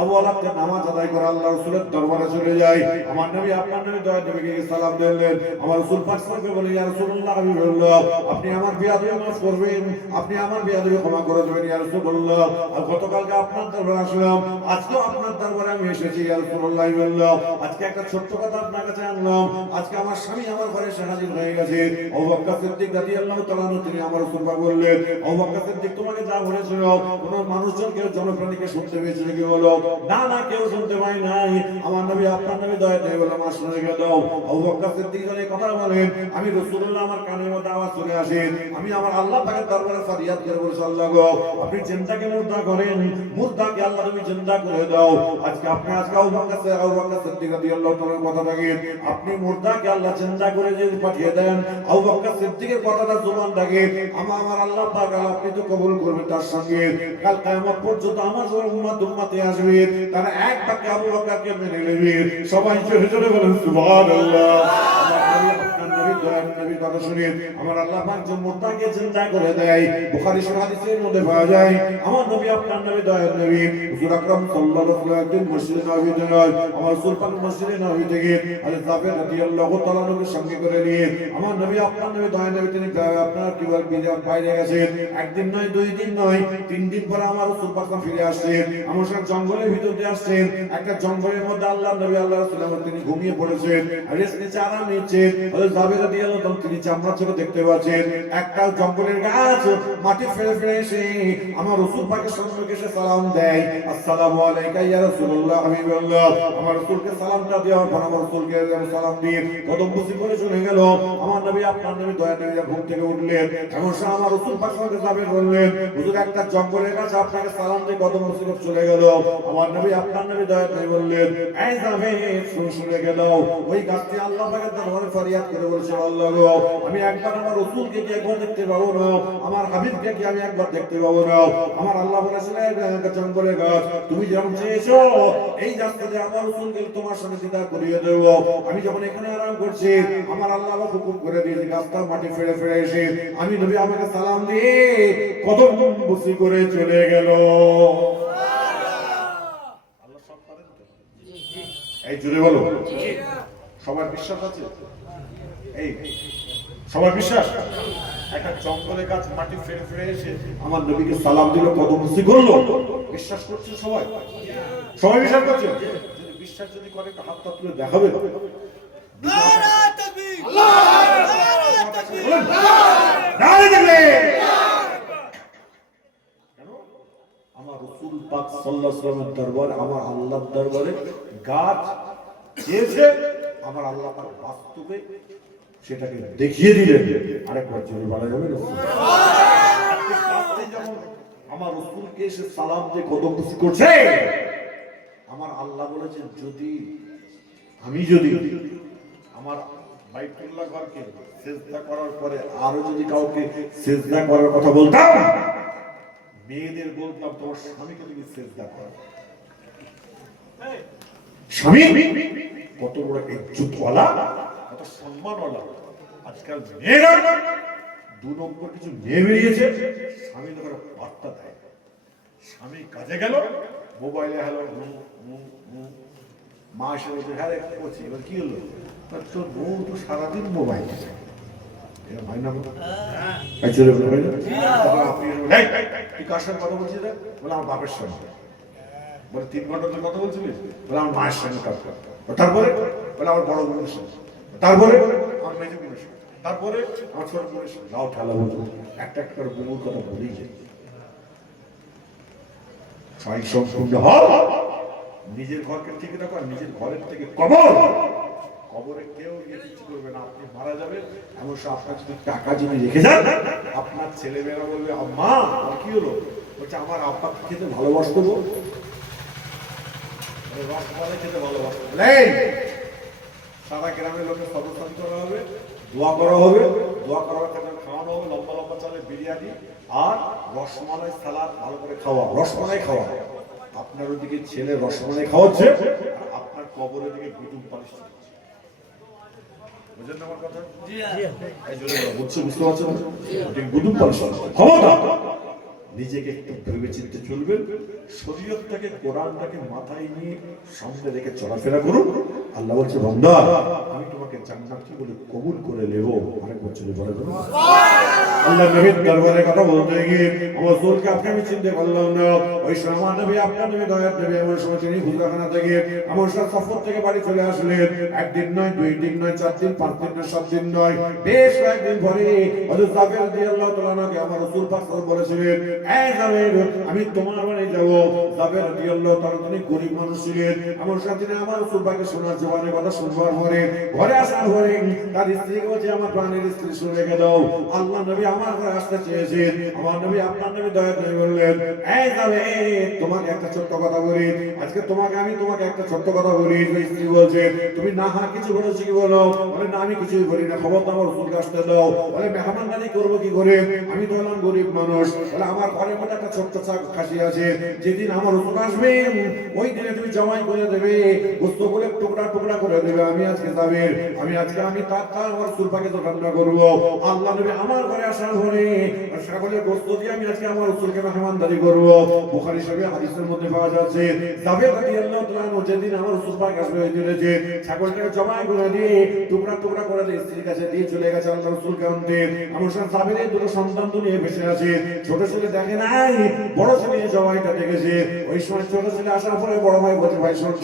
আবু ওয়াক্তের নামাজ আদায় করে আল্লাহ রাসূলের দরবারে চলে যায়। আমার নবী আপনার নবী দয়া নবীকে সালাম দিলেন, আমার রাসূল পাক সাল্লাল্লাহু আলাইহি ওয়া সাল্লাম ইয়া রাসূলুল্লাহ আমি বললাম আপনি আমার বিয়াদবি মাফ করবেন, আপনি আমার বিয়াদবি ক্ষমা করে দেবেন ইয়া রাসূলুল্লাহ। আর গতকালকে আপনার দরবারে আসলাম, আজকেও আপনার দরবারে আমি এসেছি ইয়া রাসূলুল্লাহ বললাম, আজকে একটা ছোট্ট কথা আপনার কাছে আনলাম, আজকে আমার স্বামী আমার ঘরে এসে হাজির হয়ে গেছে। আবু বকর সিদ্দিক রাদিয়াল্লাহু তাআলা তিনি আমার রাসূল পাক বললেন, আবু বকর সিদ্দিক তোমাকে যা বলেছিল কোন মানুষজন কেউ জনপ্রাণীকে শুনতে পেয়েছিল কি? বলো না না কেউ শুনতে পায় নাই। আমার নবী আপনার নবী দয়া দিয়ে বললাম আমার শুনে দাও। আবু বকর সিদ্দিক এই কথা বলেন, আমি রাসূলুল্লাহ আমার কানের মধ্যে আওয়াজ চলে আসে, আমি আমার আল্লাহ পাকের দরবারে ফরিয়াদ করে বলছি আল্লাহ গো আপনি জিন্দাকে মুর্দা করেন, মুর্দাকে আল্লাহ তুমি জিন্দা করে দাও। আজকে আপনি আজকে আবু বকর সিদ্দিক রাদিয়াল্লাহু তাআলার কথাটাকে আপনি মুর্দাকে আল্লাহ জিন্দা করে যদি পাঠিয়ে দেন, আবু বকর সিদ্দিকের কথাটা জবানটাকে আমার আল্লাহ পাক আপনি তো কবুল করবেন, তার সঙ্গে কাল কিয়ামত পর্যন্ত আমার উম্মতে আসবে তারা এক বাক্যে আবু বকরকে মেনে নেবে। সবাই জোরে জোরে বলেন সুবহানাল্লাহ। নবীর কথা শুনে আমার আল্লাহ পাক যে মুর্দাকে জিন্দা করে দেয়, বুখারী শরীফ হাদিসের মধ্যে পাওয়া যায়। আমার নবী আপনার নবী দয়ার নবী হুজুর আকরাম সাল্লাল্লাহু আলাইহি ওয়াসাল্লাম মসজিদে নববীতে নয়, আমার রাসূল পাক মসজিদে নববী থেকে হযরত জাবের রাদিয়াল্লাহু তাআলা নবীর সঙ্গে করে নিয়ে আমার নবী আপনার নবী দয়ার নবী তিনি আপনার কি বল বিরাট বাইরে গেছেন, একদিন নয়, 2 দিন নয়, 3 দিন পরে আমার রাসূল পাক ফিরে আসছেন। আমার সঙ্গে জঙ্গলের ভিতর দিয়ে আসছেন, একটা জঙ্গলের মধ্যে আল্লাহ নবী আল্লাহ রাসূল তিনি ঘুমিয়ে পড়েছেন, আর রেস্ট নিচ্ছে, আরাম নিচ্ছেন। হযরত জাবের রাদিয়াল্লাহু তাআলা তিনি চামড়া চোখে দেখতে পাচ্ছেন একটা জঙ্গলের গাছ মাটি ফেলে ফেলে এসে আমার রাসূল পাকের সম্মুখে এসে সালাম দেয়, আসসালামু আলাইকা ইয়া রাসূলুল্লাহ হাবিবাল্লাহ। আমার রাসূলকে সালামটা দেওয়ার পর আমার রাসূলকে সালাম দিয়ে কদম বুসি করে চলে গেল। আমার নবী আপনার নবী দয়া নবী ঘুম থেকে উঠলেন, এমন সময় আমার রাসূল পাক সাথে যাবেন বললেন, হুজুর একটা জঙ্গলের গাছ আপনাকে সালাম দিয়ে কদম বুসি করে চলে গেল। আমার নবী আপনার নবী দয়া নবী বললেন, এই যাবে শুনে গেল ওই গাছটি আল্লাহ পাকের দরবারে ফরিয়াদ করে বলছে, আল্লাহ গো আমি একবার আমার রাসূলকে কি একবার দেখতে পাবো না, আমার হাবিবকে কি আমি একবার দেখতে পাবো না। আমার আল্লাহ বলেছিলেন জঙ্গলের গাছ তুমি যেমন চেয়েছো এই রাস্তাতে আমার রাসূলকে তোমার সঙ্গে দিদার করিয়ে দেব। আমি যখন এখানে আরাম করছি আমার আল্লাহ হুকুম করে দিয়েছে গাছটা মাটি ফেলে ফেলে এসে আমি নবী আমাকে সালাম দিয়ে কদম বুসি করে চলে গেল। আল্লাহ সব পারেন তো? এই জুড়ে বলো সবার বিশ্বাস আছে? এই সবার বিশ্বাস? একটা জঙ্গলের গাছ মাটি ফেলে ফেলে এসে আমার নবীকে সালাম দিল কদম বুসি করলো, বিশ্বাস করছে সবাই? সবাই বিশ্বাস করছে? যদি বিশ্বাস যদি করে একটা হাতটা তুলে দেখাবে। আমার রাসূল পাক সাল্লাল্লাহু আলাইহি ওয়াসাল্লামের দরবারে আমার আল্লাহর দরবারে গাছ চেয়েছে, আমার আল্লাহ পাক বাস্তবে সেটাকে দেখিয়ে দিলেন। আরেকবার জোরে বলা যাবে না? আমার রাসূলকে এসে সালাম দিয়ে কদম বুসি করছে, আমার আল্লাহ বলেছেন যদি আমার বাইতুল্লাহ ঘরকে সিজদা করার পরে আরো যদি কাউকে সিজদা করার কথা বলতাম, মেয়েদের বলতাম তোমার স্বামীকে তুমি সিজদা করো। স্বামী কত বড় ইজ্জতওয়ালা, কত সম্মানওয়ালা। আজকাল মেয়েরা দু নম্বর কিছু মেয়ে বেরিয়েছে, স্বামী তো করে বার্তা দেয়, স্বামী কাজে গেল মোবাইলে হ্যালো মা এসে বলছে হ্যাঁ রে বলছি, এবার কি হলো? তোর বউ তো সারাদিন মোবাইল ভাই না আপনি কার সঙ্গে কথা বলছি? বলে আমার বাপের সঙ্গে। বলে 3 ঘন্টা তোর কথা বলছিলি? বলে আমার মায়ের সঙ্গে। তারপরে বলে আমার বড় বোনের সঙ্গে, তারপরে আমার মেজো বোনের সঙ্গে, তারপরে আমার ছোট বোনের সঙ্গে। লাও ঠালা বলতো একটা একটা করে বউর কথা বলেই যায়। ছয় সম্পূর্ণ নিজের ঘরকে ঠিক রাখো, আর নিজের ঘরের থেকে কবরে কেউ কিছু করবে না। আপনি মারা যাবেন, এমন আপনার যদি টাকা যদি রেখে যান, আপনার ছেলেমেয়েরা বলবে আম্মা কি হলো? বলছে আমার আব্বা খেতে ভালোবাসতো, রসমালাই খেতে ভালোবাসতো। সারা গ্রামের লোকের সদস্য করা হবে, দোয়া করা হবে, খাওয়ানো হবে লম্বা লম্বা চালে বিরিয়ানি আর রসমালাই সালাদ ভালো করে খাওয়া, রসমালাই খাওয়া। আপনার ওদিকে ছেলে রসমালাই খাওয়াচ্ছে, আপনার কবরের দিকে গুদুম পালিশ হচ্ছে। বুঝলেন আমার কথা? বুঝতে পারছেন? গুদুম পালিশ ক্ষমতা। নিজেকে একটু ভেবে চিন্তে চলবেন, শরীয়তটাকে কোরআনটাকে মাথায় নিয়ে সামনে রেখে চলাফেরা করুন। আল্লাহ বলছে বান্দা আমি তোমাকে জান্নাতি বলে কবুল করে নেব। আরেক বছর বলে দেবো আল্লাহ নবীর দরবারে কথা বলতে গিয়ে আমার রাসূলকে আপনি আমি চিনতে পারলাম না। ওই সময় নবী আপনার নবী দয়ার নবী আমার সময় তিনি হুজরাখানা থেকে আমার সাথে সফর থেকে বাড়ি চলে আসলেন। একদিন নয়, 2 দিন নয়, 4 দিন, 5 দিন নয়, 7 দিন নয়, বেশ কয়েকদিন পরে হযরত জাবের রাদিয়াল্লাহু তাআলা নাকি আমার রাসূল পাক বলেছিলেন, এই জাবের আমি তোমার বাড়ি যাব। জাবের রাদিয়াল্লাহু তাআলা তিনি গরীব মানুষ ছিলেন, আমার সাথে আমার রাসূল পাকের শোনার জবানে কথা শুনবার পরে ঘরে আসার পরে তার স্ত্রীকে বলছে আমার প্রাণের স্ত্রী শুনে রেখে দাও, আল্লাহ নবী আমার ঘরে আসতে চেয়েছেন। আমার নবী আপনার নবী দয়া করে বললেন, এই জাবের তোমাকে একটা ছোট্ট কথা বলি, আজকে আমি তোমাকে একটা ছোট্ট কথা বলি। স্ত্রী বলছে তুমি না হা কিছু বলেছো কি বলো? বলে না আমি কিছুই বলি না, খবর তো আমার রাসূলকে আসতে দাও। বলে মেহমানদারি করবো কি করে, আমি তো হলাম গরিব মানুষ। বলে আমার ঘরের মধ্যে একটা ছোট্ট খাসি আছে, যেদিন আমার রাসূল আসবে ওই দিনে তুমি জমাই করে দেবে, গোশত করে টুকরা টুকরা করে দেবে। আমি আজকে জাবের আমি তার আমার রাসূল পাকে তো রান্না করবো। আল্লাহ নবী আমার ঘরে আসার পরে ছাগলের গোশত দিয়ে আমি আজকে আমার রাসূলকে মেহমানদারি করব। বুখারী শরীফে হাদিসের মধ্যে পাওয়া যাচ্ছে জাবের রাদিয়াল্লাহু তাআলা আনহু যেদিন আমার রাসূল পাক আসবে দিলেছে ছাগলটাকে জবাই করে দিয়ে টুকরা টুকরা করে দিয়ে স্ত্রীর কাছে দিয়ে চলে গেছে আল্লাহর রাসূলকে আনতে। আমার সাথে জাবেরের দুটো সন্তান তো নিয়ে বসে আছে। ছোট ছেলে দেখে নাই, বড় ছেলে জবাইটা দেখেছে। ওই সময় ছোট ছেলে আসার পরে বড় ভাই বলছে ভাই শোন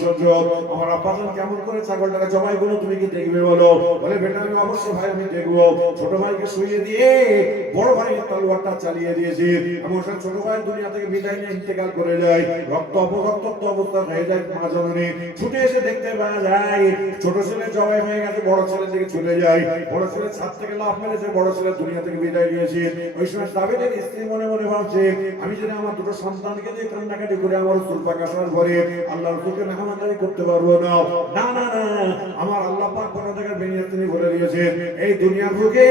আমার আব্বাজান কেমন করে ছাগলটাকে জবাই করলো তুমি কি দেখবে বলো? বলে বেটা আমি অবশ্যই ভাই আমি দেখবো। ছোট ভাইকে শুইয়ে দিয়ে বড় ভাই তলোয়ারটা চালিয়ে দিয়েছে। আমার সাথে ছোট ভাই দুনিয়া থেকে বিদায় নিয়ে ইন্তেকাল করে যায়। রক্ত অবস্থা হয়ে যায় মা জননী। ছুটে এসে দেখতে পাওয়া যায় ছোট ছেলে জবাই হয়ে গেছে, বড় ছেলের দিকে ছুটে যায়। বড় ছেলে ছাদ থেকে লাফ মেরেছে, বড় ছেলে দুনিয়া থেকে বিদায় নিয়েছে। ওই সময় জাবেরের স্ত্রী মনে মনে ভাবছে আমি যদি আমার দুটো সন্তানকে দিয়ে কান্নাকাটি করে আমার রাসূল পাক আসার পরে আল্লাহর রাসূলকে মেহমানদারি করতে পারবো না। না না না, আমার আল্লাহ পাক পরকালের বেনিয়াত তিনি বলে দিয়েছেন এই দুনিয়ার বুকে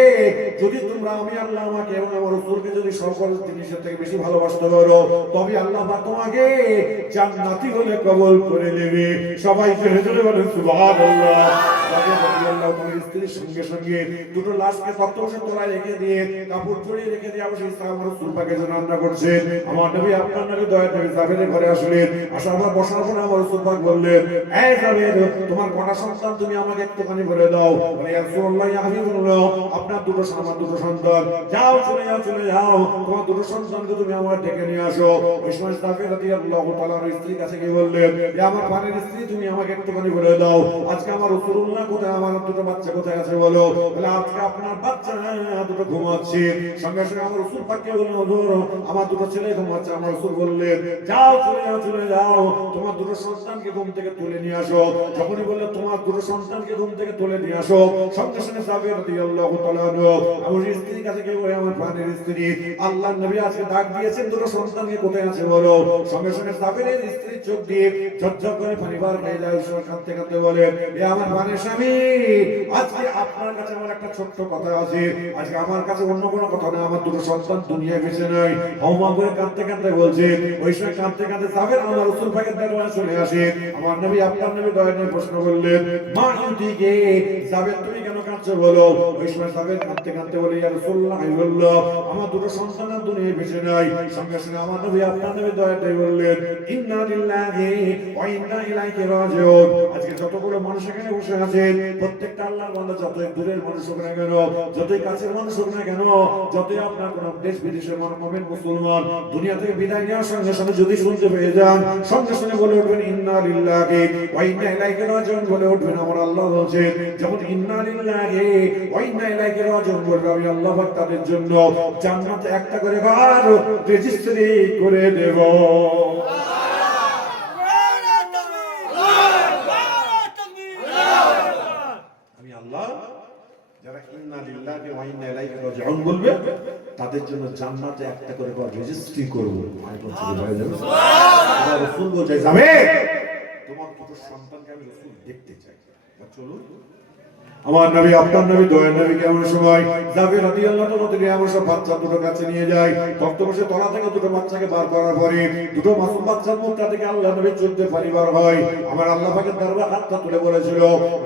যদি তোমরা আমি আল্লাহ আমাকে এবং আমার রাসূলকে যদি সকল জিনিসের থেকে বেশি ভালোবাসতে পারো তবে আল্লাহ পাক তোমাকে জান্নাতি বলে কবুল করে নেবে। সবাই জোরে জোরে বলেন সুবহানাল্লাহ। জাবের রাদিয়াল্লাহু তাআলার স্ত্রীর সঙ্গে সঙ্গে দুটো লাশকে তক্তপোশের তলায় রেখে দিয়ে কাপড় জড়িয়ে রেখে দিয়ে অবশ্যই ইসলাম রাসূল পাকের জন্য রান্না করছে। আমার নবী আপনার নবী দয়ার নবী জাবেরের ঘরে আসলেন। আসার পর বসার পর আমার রাসূল পাক বললেন এই জাবের তোমার কটা সন্তান তুমি আমাকে একটুখানি বলে দাও। বলে ইয়া রাসূলুল্লাহ ইয়া হাবিবাল্লাহ আপনার আমার দুটো সন্তান যাও চলে যাও তোমার দুটো সন্তানকে তুমি আমার ডেকে নিয়ে আসো। ওই সময় জাবের রাদিয়াল্লাহু তাআলার স্ত্রীর কাছে গিয়ে বললেন যে আমার প্রাণের স্ত্রী তুমি আমাকে একটুখানি বলে দাও আজকে আমার রাসূলুল্লাহ কোথায়, আমার দুটো বাচ্চা কোথায় আছে বলো। বলে আজকে আপনার বাচ্চা দুটো ঘুমাচ্ছে। সঙ্গে সঙ্গে আমার রাসূল পাককে বললেন হুজুর আমার দুটো ছেলে ঘুমাচ্ছে। আমার রাসূল বললেন যাও চলে যাও তোমার দুটো সন্তানকে ঘুম থেকে তুলে নিয়ে আসো। যখনই বললেন তোমার দুটো সন্তানকে ঘুম থেকে তুলে নিয়ে আসো সঙ্গে সঙ্গে জাবের রাদিয়াল্লাহু তাআলা আমার স্ত্রীর কাছে গিয়ে বলে আমার প্রাণের স্ত্রী আল্লাহর নবী আজকে ডাক দিয়েছেন দুটো সন্তানকে কোথায় আছে বলো। সঙ্গে সঙ্গে জাবেরের স্ত্রীর চোখ দিয়ে ঝরঝর করে পানি বার হয়ে যায়। কাঁদতে কাঁদতে বলে এ আমার প্রাণের স্বামী আজকে আপনার কাছে আমার একটা ছোট্ট কথা আছে। আজকে আমার কাছে অন্য কোনো কথা না, আমার দুটো সন্তান দুনিয়ায় বেঁচে নাই। হাউমা করে কাঁদতে কাঁদতে বলছে। ওই সময় কাঁদতে কাঁদতে জাবের আমার রাসূল পাকের দরবারে চলে আসে। আমার নবী আপনার নবী দয়া নিয়ে প্রশ্ন করলেন মা ইউদিকে জাবের তুমি কেন কাঁদছো বলো। ওই সময় জাবের কাঁদতে কাঁদতে বলে ইয়া রাসূলুল্লাহ আমার দুটো সন্তান দুনিয়ায় বেঁচে নাই। সঙ্গে সঙ্গে আমার নবী আপনার নবী দয়া দিয়ে বললেন ইন্না লিল্লাহি ওয়া ইন্না ইলাইহি রাজিউন। আজকে যতগুলো মানুষ এখানে বসে আছেন প্রত্যেকটা আল্লাহর বান্দা, যতই দূরের মানুষ হোক না কেন, যতই কাছের মানুষ হোক না কেন, যতই আপনার কোন দেশ বিদেশের মুমিন মুসলমান দুনিয়া থেকে বিদায় নেওয়ার সঙ্গে সঙ্গে যদি শুনতে পেয়ে যান সঙ্গে সঙ্গে বলে উঠবেন ইন্না লিল্লাহি ওয়া ইন্না ইলাইহি রাজিউন বলে উঠবেন। আমার আল্লাহ বলছেন যখন ইন্না লিল্লাহি ওয়া ইন্না ইলাইহি রাজিউন বলবে আমি আল্লাহ পাক তাদের জন্য জান্নাতে একটা করে ঘর রেজিস্ট্রি করে দেব। যারা ইন্না লিল্লাহি ওয়া ইন্না ইলাইহি রাজিউন বলবে তাদের জন্য জান্নাতে একটা করে রেজিস্ট্রি করব। সুবহানাল্লাহ। রাসূল বলছে যাবে তোমার দুটো সন্তানকে আমি রাসূল দেখতে চাই। চলো আমার নবী আপনার নবী দয়ার নবী কেমন সময় জাবের রাদিয়াল্লাহু তাআলা থেকে আমার সব বাচ্চা দুটো কাছে নিয়ে যায়। তক্তপোশের তলা থেকে দুটো বাচ্চাকে বার করার পরে দুটো মাসুম বাচ্চার মুখটা থেকে আল্লাহ নবী চোখে পানি বার হয়। আমার আল্লাহ পাকের দরবারে হাতটা তুলে বলেছিল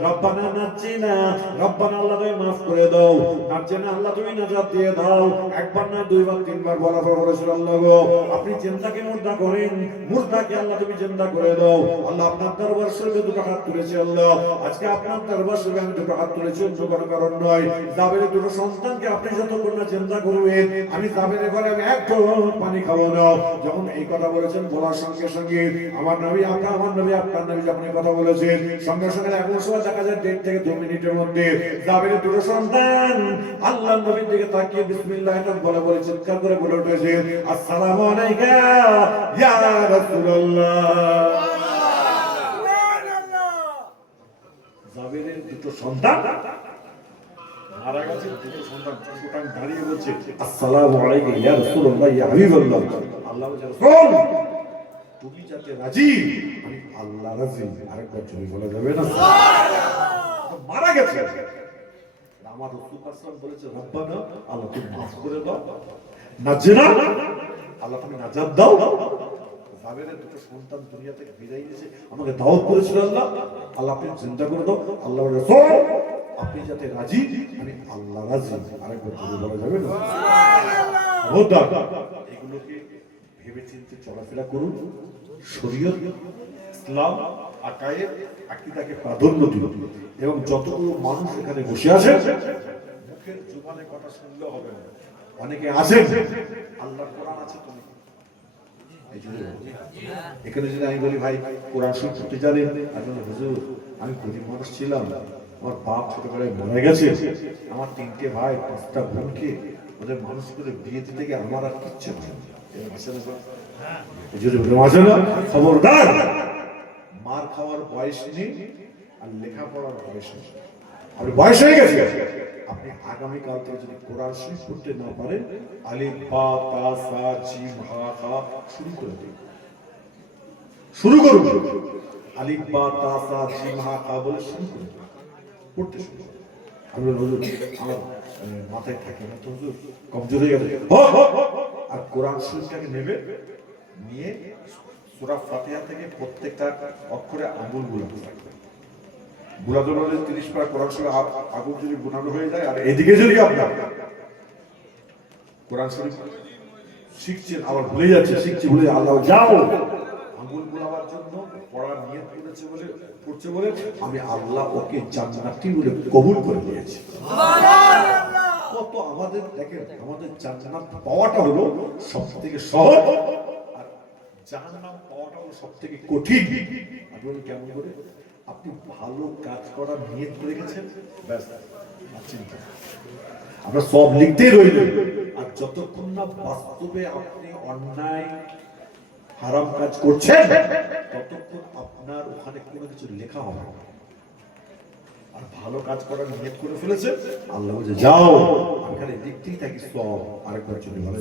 রব্বানা নাজ্জিনা, রব্বানা আল্লাহ তুমি maaf করে দাও, নাজ্জিনা আল্লাহ তুমি নাজাত দিয়ে দাও। একবার নয় দুইবার তিনবার বলার পর বলেছিল আল্লাহ গো আপনি জিন্দাকে মুর্দা করেন, মুর্দাকে আল্লাহ তুমি জিন্দা করে দাও। আল্লাহ আপনার দরবার শরীফে দুটো হাত তুলেছে। আল্লাহ আজকে আপনার দরবার শরীফে আমি দুটো তুলেছি অন্য কোনো কারণ নয়। জাবেরের দুটো সন্তানকে আপনি যতক্ষণ না চিন্তা করবেন আমি জাবেরের ঘরে আমি এক ঢোল পানি খাবো না। যখন এই কথা বলেছেন বলার সঙ্গে সঙ্গে আমার নবী আপনার নবী যখন এই কথা বলেছেন সঙ্গে সঙ্গে এমন সময় দেখা যায় 1.5 থেকে 2 মিনিটের মধ্যে জাবেরের দুটো সন্তান আল্লাহর নবীর দিকে তাকিয়ে বিসমিল্লাহ বলে চিৎকার করে বলে উঠেছে আসসালামু আলাইকা ইয়া রাসূলুল্লাহ। জাবেরের দুটো সন্তান মারা গেছে, দুটো সন্তান সুতরাং দাঁড়িয়ে বলছে আসসালামু আলাইকা ইয়া রাসূলুল্লাহ ইয়া হাবিবাল্লাহ। আল্লাহ বলে রাসূল তুমি যাতে রাজি আমি আল্লাহ রাজি। আরেকবার জোরে বলা যাবে না সুবহানাল্লাহ। মারা গেছে আমার রাসূল পাক বলেছে রব্বানা আল্লাহ তুমি maaf করে দাও, নাজিনা আল্লাহ তুমি নাজাত দাও। জাবেরের দুটো সন্তান দুনিয়া থেকে বিদায় নিয়েছে, আমাকে দাওয়াত করেছিল আল্লাহ, আল্লাহ আপনি চিন্তা করে দাও। আল্লাহর রাসূল আপনি যাতে রাজি আমি আল্লাহ রাজি। আরেকবার বলা যাবে না। এগুলোকে ভেবে চিন্তে চলাফেরা করুন। শরীয়ত, ইসলাম, আকায়েদ, আকীদাকে প্রাধান্য দিন এবং যতগুলো মানুষ এখানে বসে আছে মুখের জবানে কথা শুনলে হবে না। অনেকে আছেন আল্লাহর কোরআন আছে তুমি এখানে যদি আমি বলি ভাই কোরআন শরীফ পড়তে জানেন, আসলে হুজুর আমি গরিব মানুষ ছিলাম, আমার বাপ ছোটবেলায় মারা গেছে, আমার 3টে ভাই 5টা বোনকে ওদের মানুষ করে বিয়ে দিতে গিয়ে আমার আর কিচ্ছু খবরদার। মার খাওয়ার বয়স নেই আর লেখাপড়ার বয়স নেই। আপনি বয়স হয়ে গেছে, আপনি আগামীকাল থেকে যদি কোরআন শরীফ পড়তে না পারেন আলিফ বা তা সা জিম হা হা শুরু করে দিন, শুরু করুন। আলিফ বা তা সা জিম হা হা বলে শুরু করুন, পড়তে শুরু করুন। আমি হুজুর আমার মাথায় থাকে না তো হুজুর, কমজোর হয়ে গেছে। আর কোরআন শরীফটাকে নেবে, নিয়ে সূরা ফাতিহা থেকে প্রত্যেকটা অক্ষরে আঙ্গুল বুলাতে থাকবে। বুলাতে বুলাতে 30 বার কোরআন শরীফ আগুন যদি বুনানো হয়ে যায়, আর এদিকে যদি আপনার কোরআন শরীফ শিখছেন আবার ভুলে যাচ্ছে, শিখছি ভুলে আল্লাহ যাও আঙ্গুল বুলাবার জন্য পড়ার নিয়ত করেছে বলে করছে বলে আমি আল্লাহ ওকে জান্নাতি বলে কবুল করে নিয়েছি। কত আমাদের দেখেন, আমাদের জান্নাত পাওয়াটা হলো সবথেকে সহজ আর জাহান্নাম পাওয়াটা হলো সবথেকে কঠিন। আপনি কেমন করে? আপনি ভালো কাজ করার নিয়ত করে গেছেন, ব্যাস চিন্তা আমরা সব লিখতেই রইলেন। আর যতক্ষণ না বাস্তবে আপনি অন্যায় হারাম কাজ করছেন ততক্ষণ আপনার ওখানে কোনো কিছু লেখা হবে না। আর ভালো কাজ করার নিয়ত করে ফেলেছে, আল্লাহ বলে যাও আমি খালি লিখতেই থাকি সব। আরেকবার চলে বলে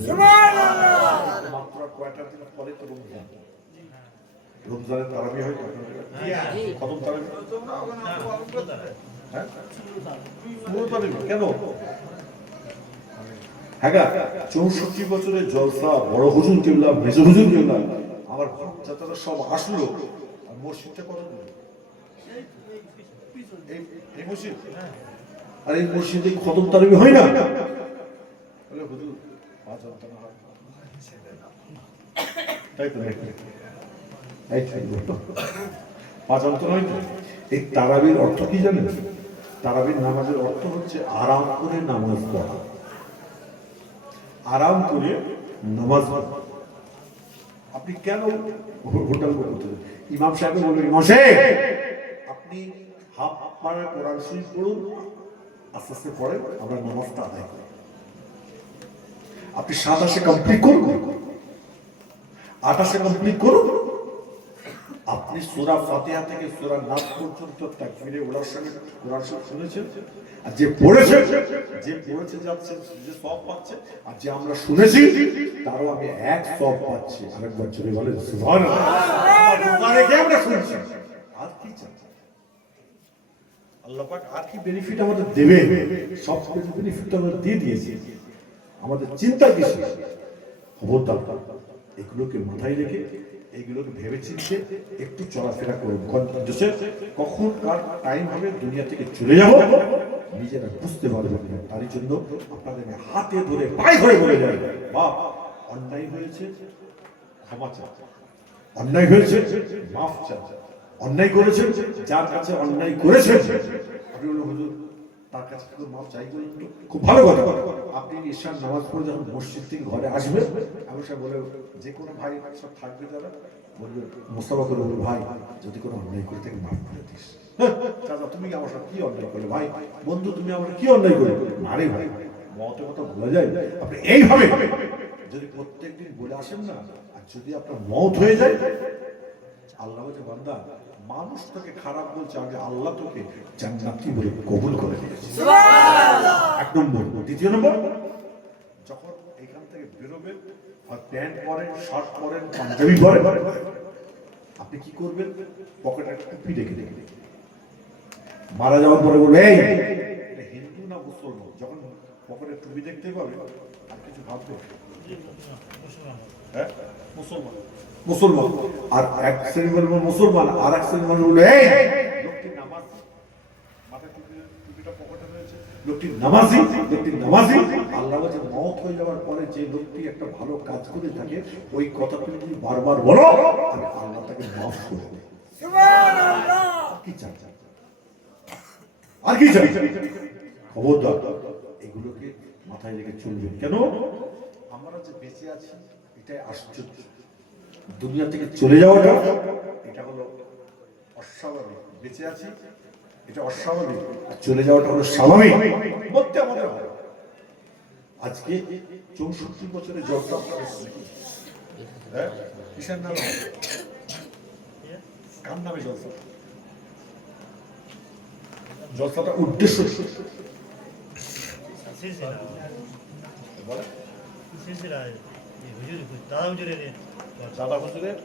মাত্র কয়টা দিন পরে তো রমজান, রমজানের তারাবি হয় খতম তারাবি, হ্যাঁ পুরো তারাবি কেন? হ্যাঁ 64 বছরের জলসা, বড় হুজুর কেবলা, মেজ হুজুর কেবলা, আমার বাচ্চারা সব আসলো। আর মসজিদটা কত দূর? এই মসজিদ, আর এই মসজিদে খতম তারাবি হয় না? বলে হুজুর 5 ঘন্টা না হয়, তাই তো এই 5 ঘন্টা নয় তো। এই তারাবির অর্থ কি জানেন? তারাবির নামাজের অর্থ হচ্ছে আরাম করে নামাজ পড়া, আরাম করে নামাজ পড়া। আপনি কেন হোটেল করতে? ইমাম সাহেব বলবেন ইমাম সাহেব আপনি হাফ পারা কোরআন শরীফ পড়ুন, আস্তে আস্তে পড়েন, আমরা নামাজটা আদায় করি। আপনি 27 কমপ্লিট করুন, 28 কমপ্লিট করুন। আপনি সূরা ফাতিহা থেকে সূরা নাস পর্যন্ত তাকবীরে ওলার সঙ্গে কোরআন শরীফ শুনেছেন, আর যে পড়েছে যাচ্ছে যে সওয়াব পাচ্ছে, আর যে আমরা শুনেছি তারও আমি এক সওয়াব পাচ্ছি। আরেকবার জোরে বলেন সুবহানাল্লাহ। মানে কি আমরা শুনছি, আর কি চাচ্ছি আল্লাহ পাক আর কি বেনিফিট আমাদের দেবে? সব বেনিফিট আমরা দিয়ে দিয়েছি, আমাদের চিন্তা কিছু। খবরদার এগুলোকে মাথায় রেখে এইগুলোকে ভেবে চিনতে একটু চলাফেরা করুন। কখন কার টাইম হবে দুনিয়া থেকে চলে যাব নিজেরা বুঝতে পারবেন না। তারই জন্য আপনাদের হাতে ধরে পায়ে ধরে বলে যায়, বাপ অন্যায় হয়েছে ক্ষমা চাও, অন্যায় হয়েছে মাফ চাও, অন্যায় করেছেন যার কাছে অন্যায় করেছেন আপনি বলুন হুজুর তার কাছে তো মাফ চাই বলুন, খুব ভালো কথা। আপনি ঈশার নামাজ পড়ে যখন মসজিদ থেকে ঘরে আসবেন, আমি সব বলে যে কোনো ভাই সব থাকবে যারা বলবে মোস্তফা করে বলবে ভাই যদি কোনো অন্যায় করে থেকে মাফ করে দিস। চাচা তুমি আমার সাথে কি অন্যায় করলে? ভাই বন্ধু তুমি আমার কি অন্যায় করলে? আরে ভাই মতের কথা বলা যায়। আপনি এইভাবে যদি প্রত্যেকদিন বলে আসেন না, আর যদি আপনার মত হয়ে যায়, আল্লাহ বলছে বান্দা মানুষ তোকে খারাপ বলছে, আমি আল্লাহ তোকে জান্নাতি বলে কবুল করে নিয়েছি। সুবহানাল্লাহ। 1 নম্বর। দ্বিতীয় নম্বর, যখন এখান থেকে বেরোবেন আর প্যান্ট পরেন, শার্ট পরেন, পাঞ্জাবি পরেন, আপনি কি করবেন? পকেটে একটা টুপি রেখে দেবেন। মারা যাওয়ার পরে বলবে এই এটা হিন্দু না মুসলমান, যখন পকেটে টুপি দেখতে পাবে আর কিছু ভাববে হ্যাঁ মুসলমান মুসলমান। আর এক শ্রেণী বলবো মুসলমান, আর এক শ্রেণী বলবো এই লোকটি নামাজ মাথায় টুপি লোকটি নামাজি, আল্লাহ বলেন মওত হয়ে যাওয়ার পরে যে লোকটি একটা ভালো কাজ করে থাকে ওই কথা তুমি যদি বারবার বলো আমি আল্লাহ তাকে মাফ করে দেব। সুবহানাল্লাহ। কি চাই আর কি চাই? খবরদার এগুলোকে মাথায় রেখে চলবে। কেন আমরা যে বেঁচে আছি এটাই আশ্চর্য। দুনিয়া থেকে চলে যাওয়াটা এটা হলো অস্বাভাবিক। বেঁচে আছি এটা অস্বাভাবিক, আর চলে যাওয়াটা হলো স্বাভাবিক। মধ্যে আমাদের হয়। আজকে 64 বছরের জলসা আপনারা হ্যাঁ কিসের নামে, কার নামে জলসা? জলসাটা উদ্দেশ্য দাদা হুজুরের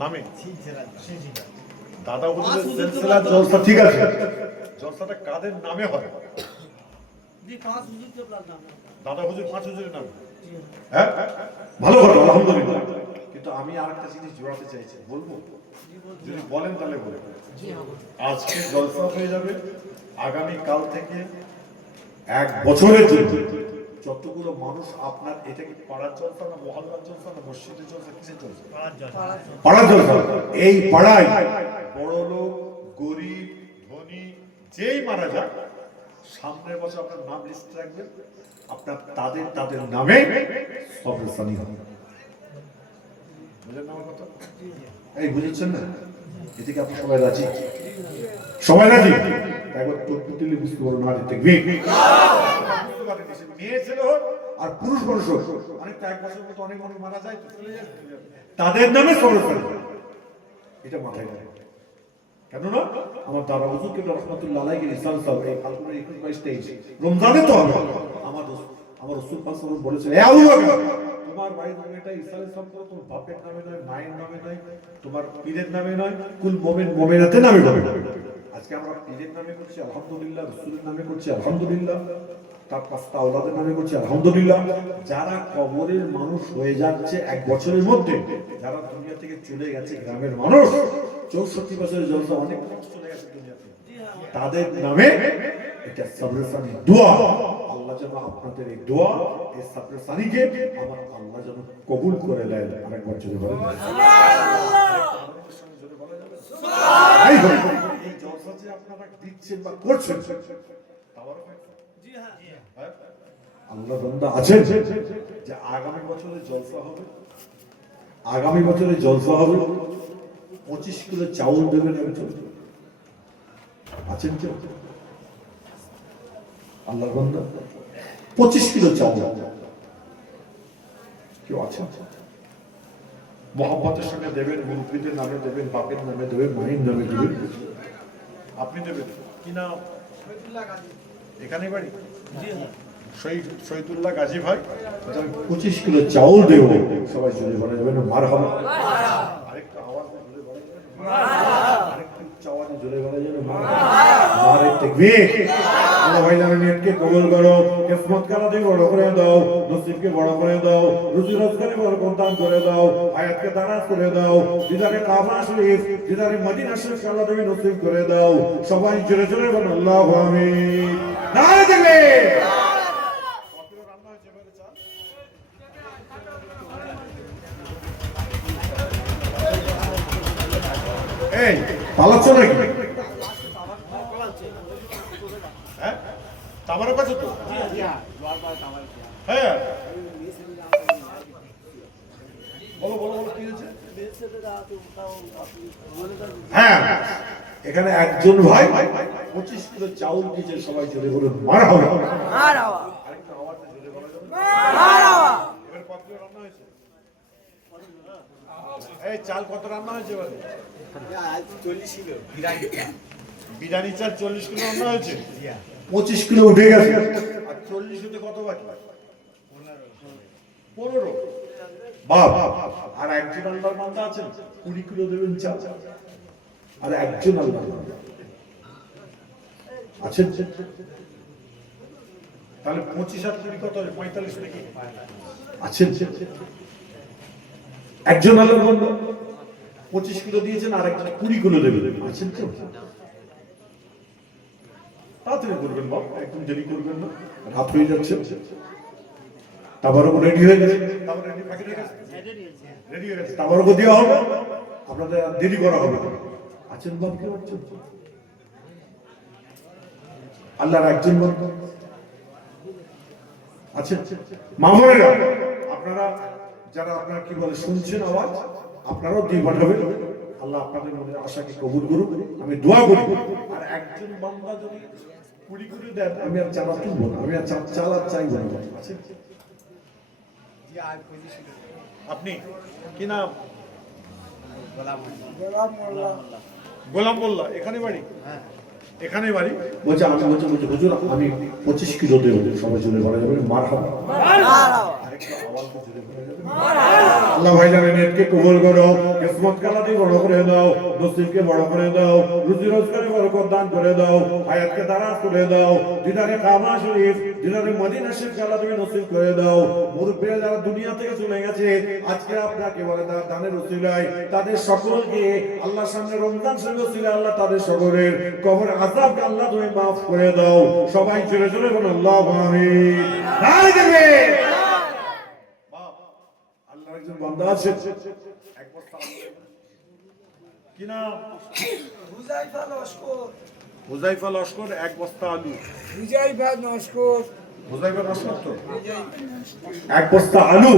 নামে, দাদা হুজুরের সিলসিলা জলসা। ঠিক আছে, জলসাটা কাদের নামে হয়? দাদা হুজুর 5 হুজুরের নামে। হ্যাঁ ভালো কথা, আলহামদুলিল্লাহ। কিন্তু আমি আরেকটা জিনিস জোড়াতে চাইছি, বলবো? যদি বলেন তাহলে বলবো। আজকে জলসা হয়ে যাবে, আগামী কাল থেকে 1 বছরের জন্য যতগুলো মানুষ আপনার, এটা কি পাড়ার জলসা না মহল্লার জলসা না মসজিদের জলসা, কিসের জলসা? পাড়ার জলসা। এই পাড়ায় বড় লোক, গরিব, ধনী যেই মারা যাক, সামনের বছর আপনার নাম লিস্ট রাখবেন, আপনার তাদের নামে কবরস্থানি হবে। বুঝলেন না আমার কথা? এই বুঝেছেন না? এদিকে আপনি সবাই রাজি? সবাই রাজি? একবার টুকটুক দিলে বুঝতে পারো না দেখবি। মেয়ে ছেলে হোক আর পুরুষ মানুষ হোক, অনেকটা 1 বছর মতো অনেক মানুষ মারা যায় তো চলে যায়, তাদের নামে কবরস্থানি। এটা মাথায় রাখবেন। কেননা আমার দাদা হুজুর কে রহমাতুল্লাহ আলাইহি রিসাল সাহেব এই ফাল্গুনের 21-22 রমজানে তো হবে। আমার রাসূল পাক সাল্লাল্লাহু আলাইহি ওয়াসাল্লাম বলেছেন, এ আবু বকর তোমার ভাই নামেটা ইসলামের সম্পর্ক, তোমার বাপের নামে নয়, মায়ের নামে নয়, তোমার পীরের নামে নয়, কুল মুমিন মুমিনাতের নামে হবে। আজকে আমরা পীরের নামে করছি আলহামদুলিল্লাহ, রাসূলের নামে করছি আলহামদুলিল্লাহ, তার 5টা আওলাদের নামে করছি আলহামদুলিল্লাহ। যারা কবরের মানুষ হয়ে যাচ্ছে 1 বছরের মধ্যে, যারা দুনিয়া থেকে চলে গেছে গ্রামের মানুষ, 64 বছরের জলসা অনেক মানুষ চলে গেছে দুনিয়া থেকে, তাদের নামে এটা সাবরেসানি দোয়া। আল্লাহ যেন আপনাদের এই দোয়া, এই সাবরেসানিকে আমার আল্লাহ যেন কবুল করে নেন। আরেকবার যদি বলেন সুবহানাল্লাহ। এই জলসা যে আপনারা দিচ্ছেন বা করছেন, আল্লাহ বান্দা আছেন যে আগামী বছরে জলসা হবে, আগামী বছরে জলসা হবে 25 কিলো চাউল দেবেন একজন। আছেন কেউ? আল্লাহর বান্দা 25 কিলো চাউল কেউ আছেন? মোহাম্মতের সঙ্গে দেবেন, মুরব্বীদের নামে দেবেন, বাপের নামে দেবেন, মায়ের নামে দেবেন, আপনি দেবেন কি না? এখানে বাড়ি শহীদুল্লাহ গাজী ভাই, 25 কিলো চাউল দেব। সবাই জোরে বলা যাবে না মারহাবা? আরেকটু আওয়াজ জোরে বলা যাবে না? আরেকটু আওয়াজ জোরে বলা যাবে না? নারে তাকবীর। আল্লাহ ভাই জানেন নিয়তকে কবুল করো, কিসমত কারাতে বড় করে দাও, নসিবকে বড় করে দাও, রুজি রোজগারে বরকত দান করে দাও, হায়াতকে দারাজ করে দাও, দিদারে কাবা শরীফ, দিদারে মদিনা শরীফ আল্লাহ তুমি নসিব করে দাও। সবাই জোরে জোরে বলুন আল্লাহু আমিন। নারে তাকবীর। এই পালাচ্ছ নাকি? হ্যাঁ তামার কাছে তো হ্যাঁ বলো বলো বলো কি হয়েছে? হ্যাঁ এখানে একজন ভাই 25 কিলো চাউল দিয়েছে, সবাই জোরে বলুন মারহাবা। মারহাবা। আরেকটু আওয়াজ জোরে বলা যাবে? মারহাবা। এবার কত কিলো রান্না হয়েছে? এই চাল কত রান্না হয়েছে বলে? 40 কিলো বিরিয়ানি চাল 40 কিলো রান্না হয়েছে। 25 কিলো উঠে গেছে, আর 40 হতে কত বাকি? 15। বাপ আর একজন আল্লাহর বান্দা আছেন 20 কিলো দেবেন চাল, আর একজন আল্লাহর বান্দা আছেন, তাহলে 25 আর 20 কত হবে? 45 নাকি আছেন? একজন আল্লাহর বান্দা 25 কিলো দিয়েছেন, আর একজন 20 কিলো দেবেন, আছেন তো? তাড়াতাড়ি করবেন বাপ, একদম দেরি করবেন না, রাত হয়ে যাচ্ছে। তাবারক রেডি হয়ে গেছে, রেডি হয়ে গেছে, তাবারক দেওয়া হবে, আপনাদের দেরি করা হবে। আছেন বাপ, কি হচ্ছেন? আল্লাহর একজন বান্দা আছেন। মামুনেরা আপনারা যারা আপনারা কি বলে শুনছেন আওয়াজ, আপনারাও দিয়ে পাঠাবেন। আল্লাহ আপনাদের মধ্যে আশাকে কবুল করুন, আমি দোয়া করি। আর একজন বান্দা যদি কুড়ি কুড়ি দেন, আমি আর চালা তুলবো না, আমি আর চালা চাইবো না। আপনি কি নাম? গোলাম মোল্লা। এখানে বাড়ি? এখানে বাড়ি। বলছে আমি বলছি হুজুর আমি 25 কিলো দেবো, সবাই জুড়ে বলা যাবে মারহাবা। আরেকটু আওয়াজ জুড়ে বলা যাবে মারহাবা। আল্লাহ ভাইজানের নেটকে কবুল করো, কিসমত কালাটি বড় করে দাও, নসিবকে বড় করে দাও, রুজি রোজগারে বরকত দান করে দাও, হায়াতকে দারাজ করে দাও, দিদারে কাবা শরীফ, দিদারে মদিনা শরীফ আল্লাহ তুমি নসিব করে দাও। মুরব্বিরা যারা দুনিয়া থেকে চলে গেছে, আজকে আপনাকে বলে তার দানের ওসিলায় তাদের সকলকে আল্লাহর সামনে রমজান শরীফ ওসিলায় আল্লাহ তাদের সকলের কবর আযাবকে আল্লাহ তুমি মাফ করে দাও। সবাই জোরে জোরে বলুন আল্লাহু আমিন। নারে দেবে আল্লাহর একজন বান্দা আছে, এক বস্তা কি নাম? হুজাইফা লস্কর। হুজাইফা লস্কর, এক বস্তা আলু। হুজাইফা লস্কর। হুজাইফা লস্কর তো এক বস্তা আলু।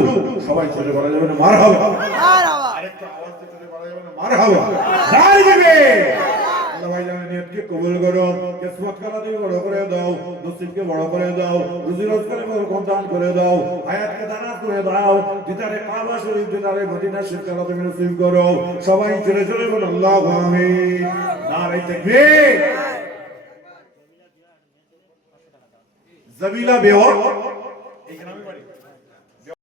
সবাই জোরে বলা যাবে না মারহাবা। মারহাবা। আরেকটা আওয়াজ দিয়ে জোরে বলা যাবে না মারহাবা। নারে দেবে আল্লাহ ভাইজানের নিয়তকে কবুল করো, কিসমত কালাটি বড় করে দাও, নসিবকে বড় করে দাও, রুজি রোজগারে বরকত দান করে দাও, হায়াতকে দারাজ করে দাও, দিদারে কাবা শরীফ, দিদারে মদিনা শরীফ আল্লাহ তুমি নসিব করো। সবাই জোরে জোরে বলুন আল্লাহু আমিন। নারে তাকবীর। জবিলা বেওয়া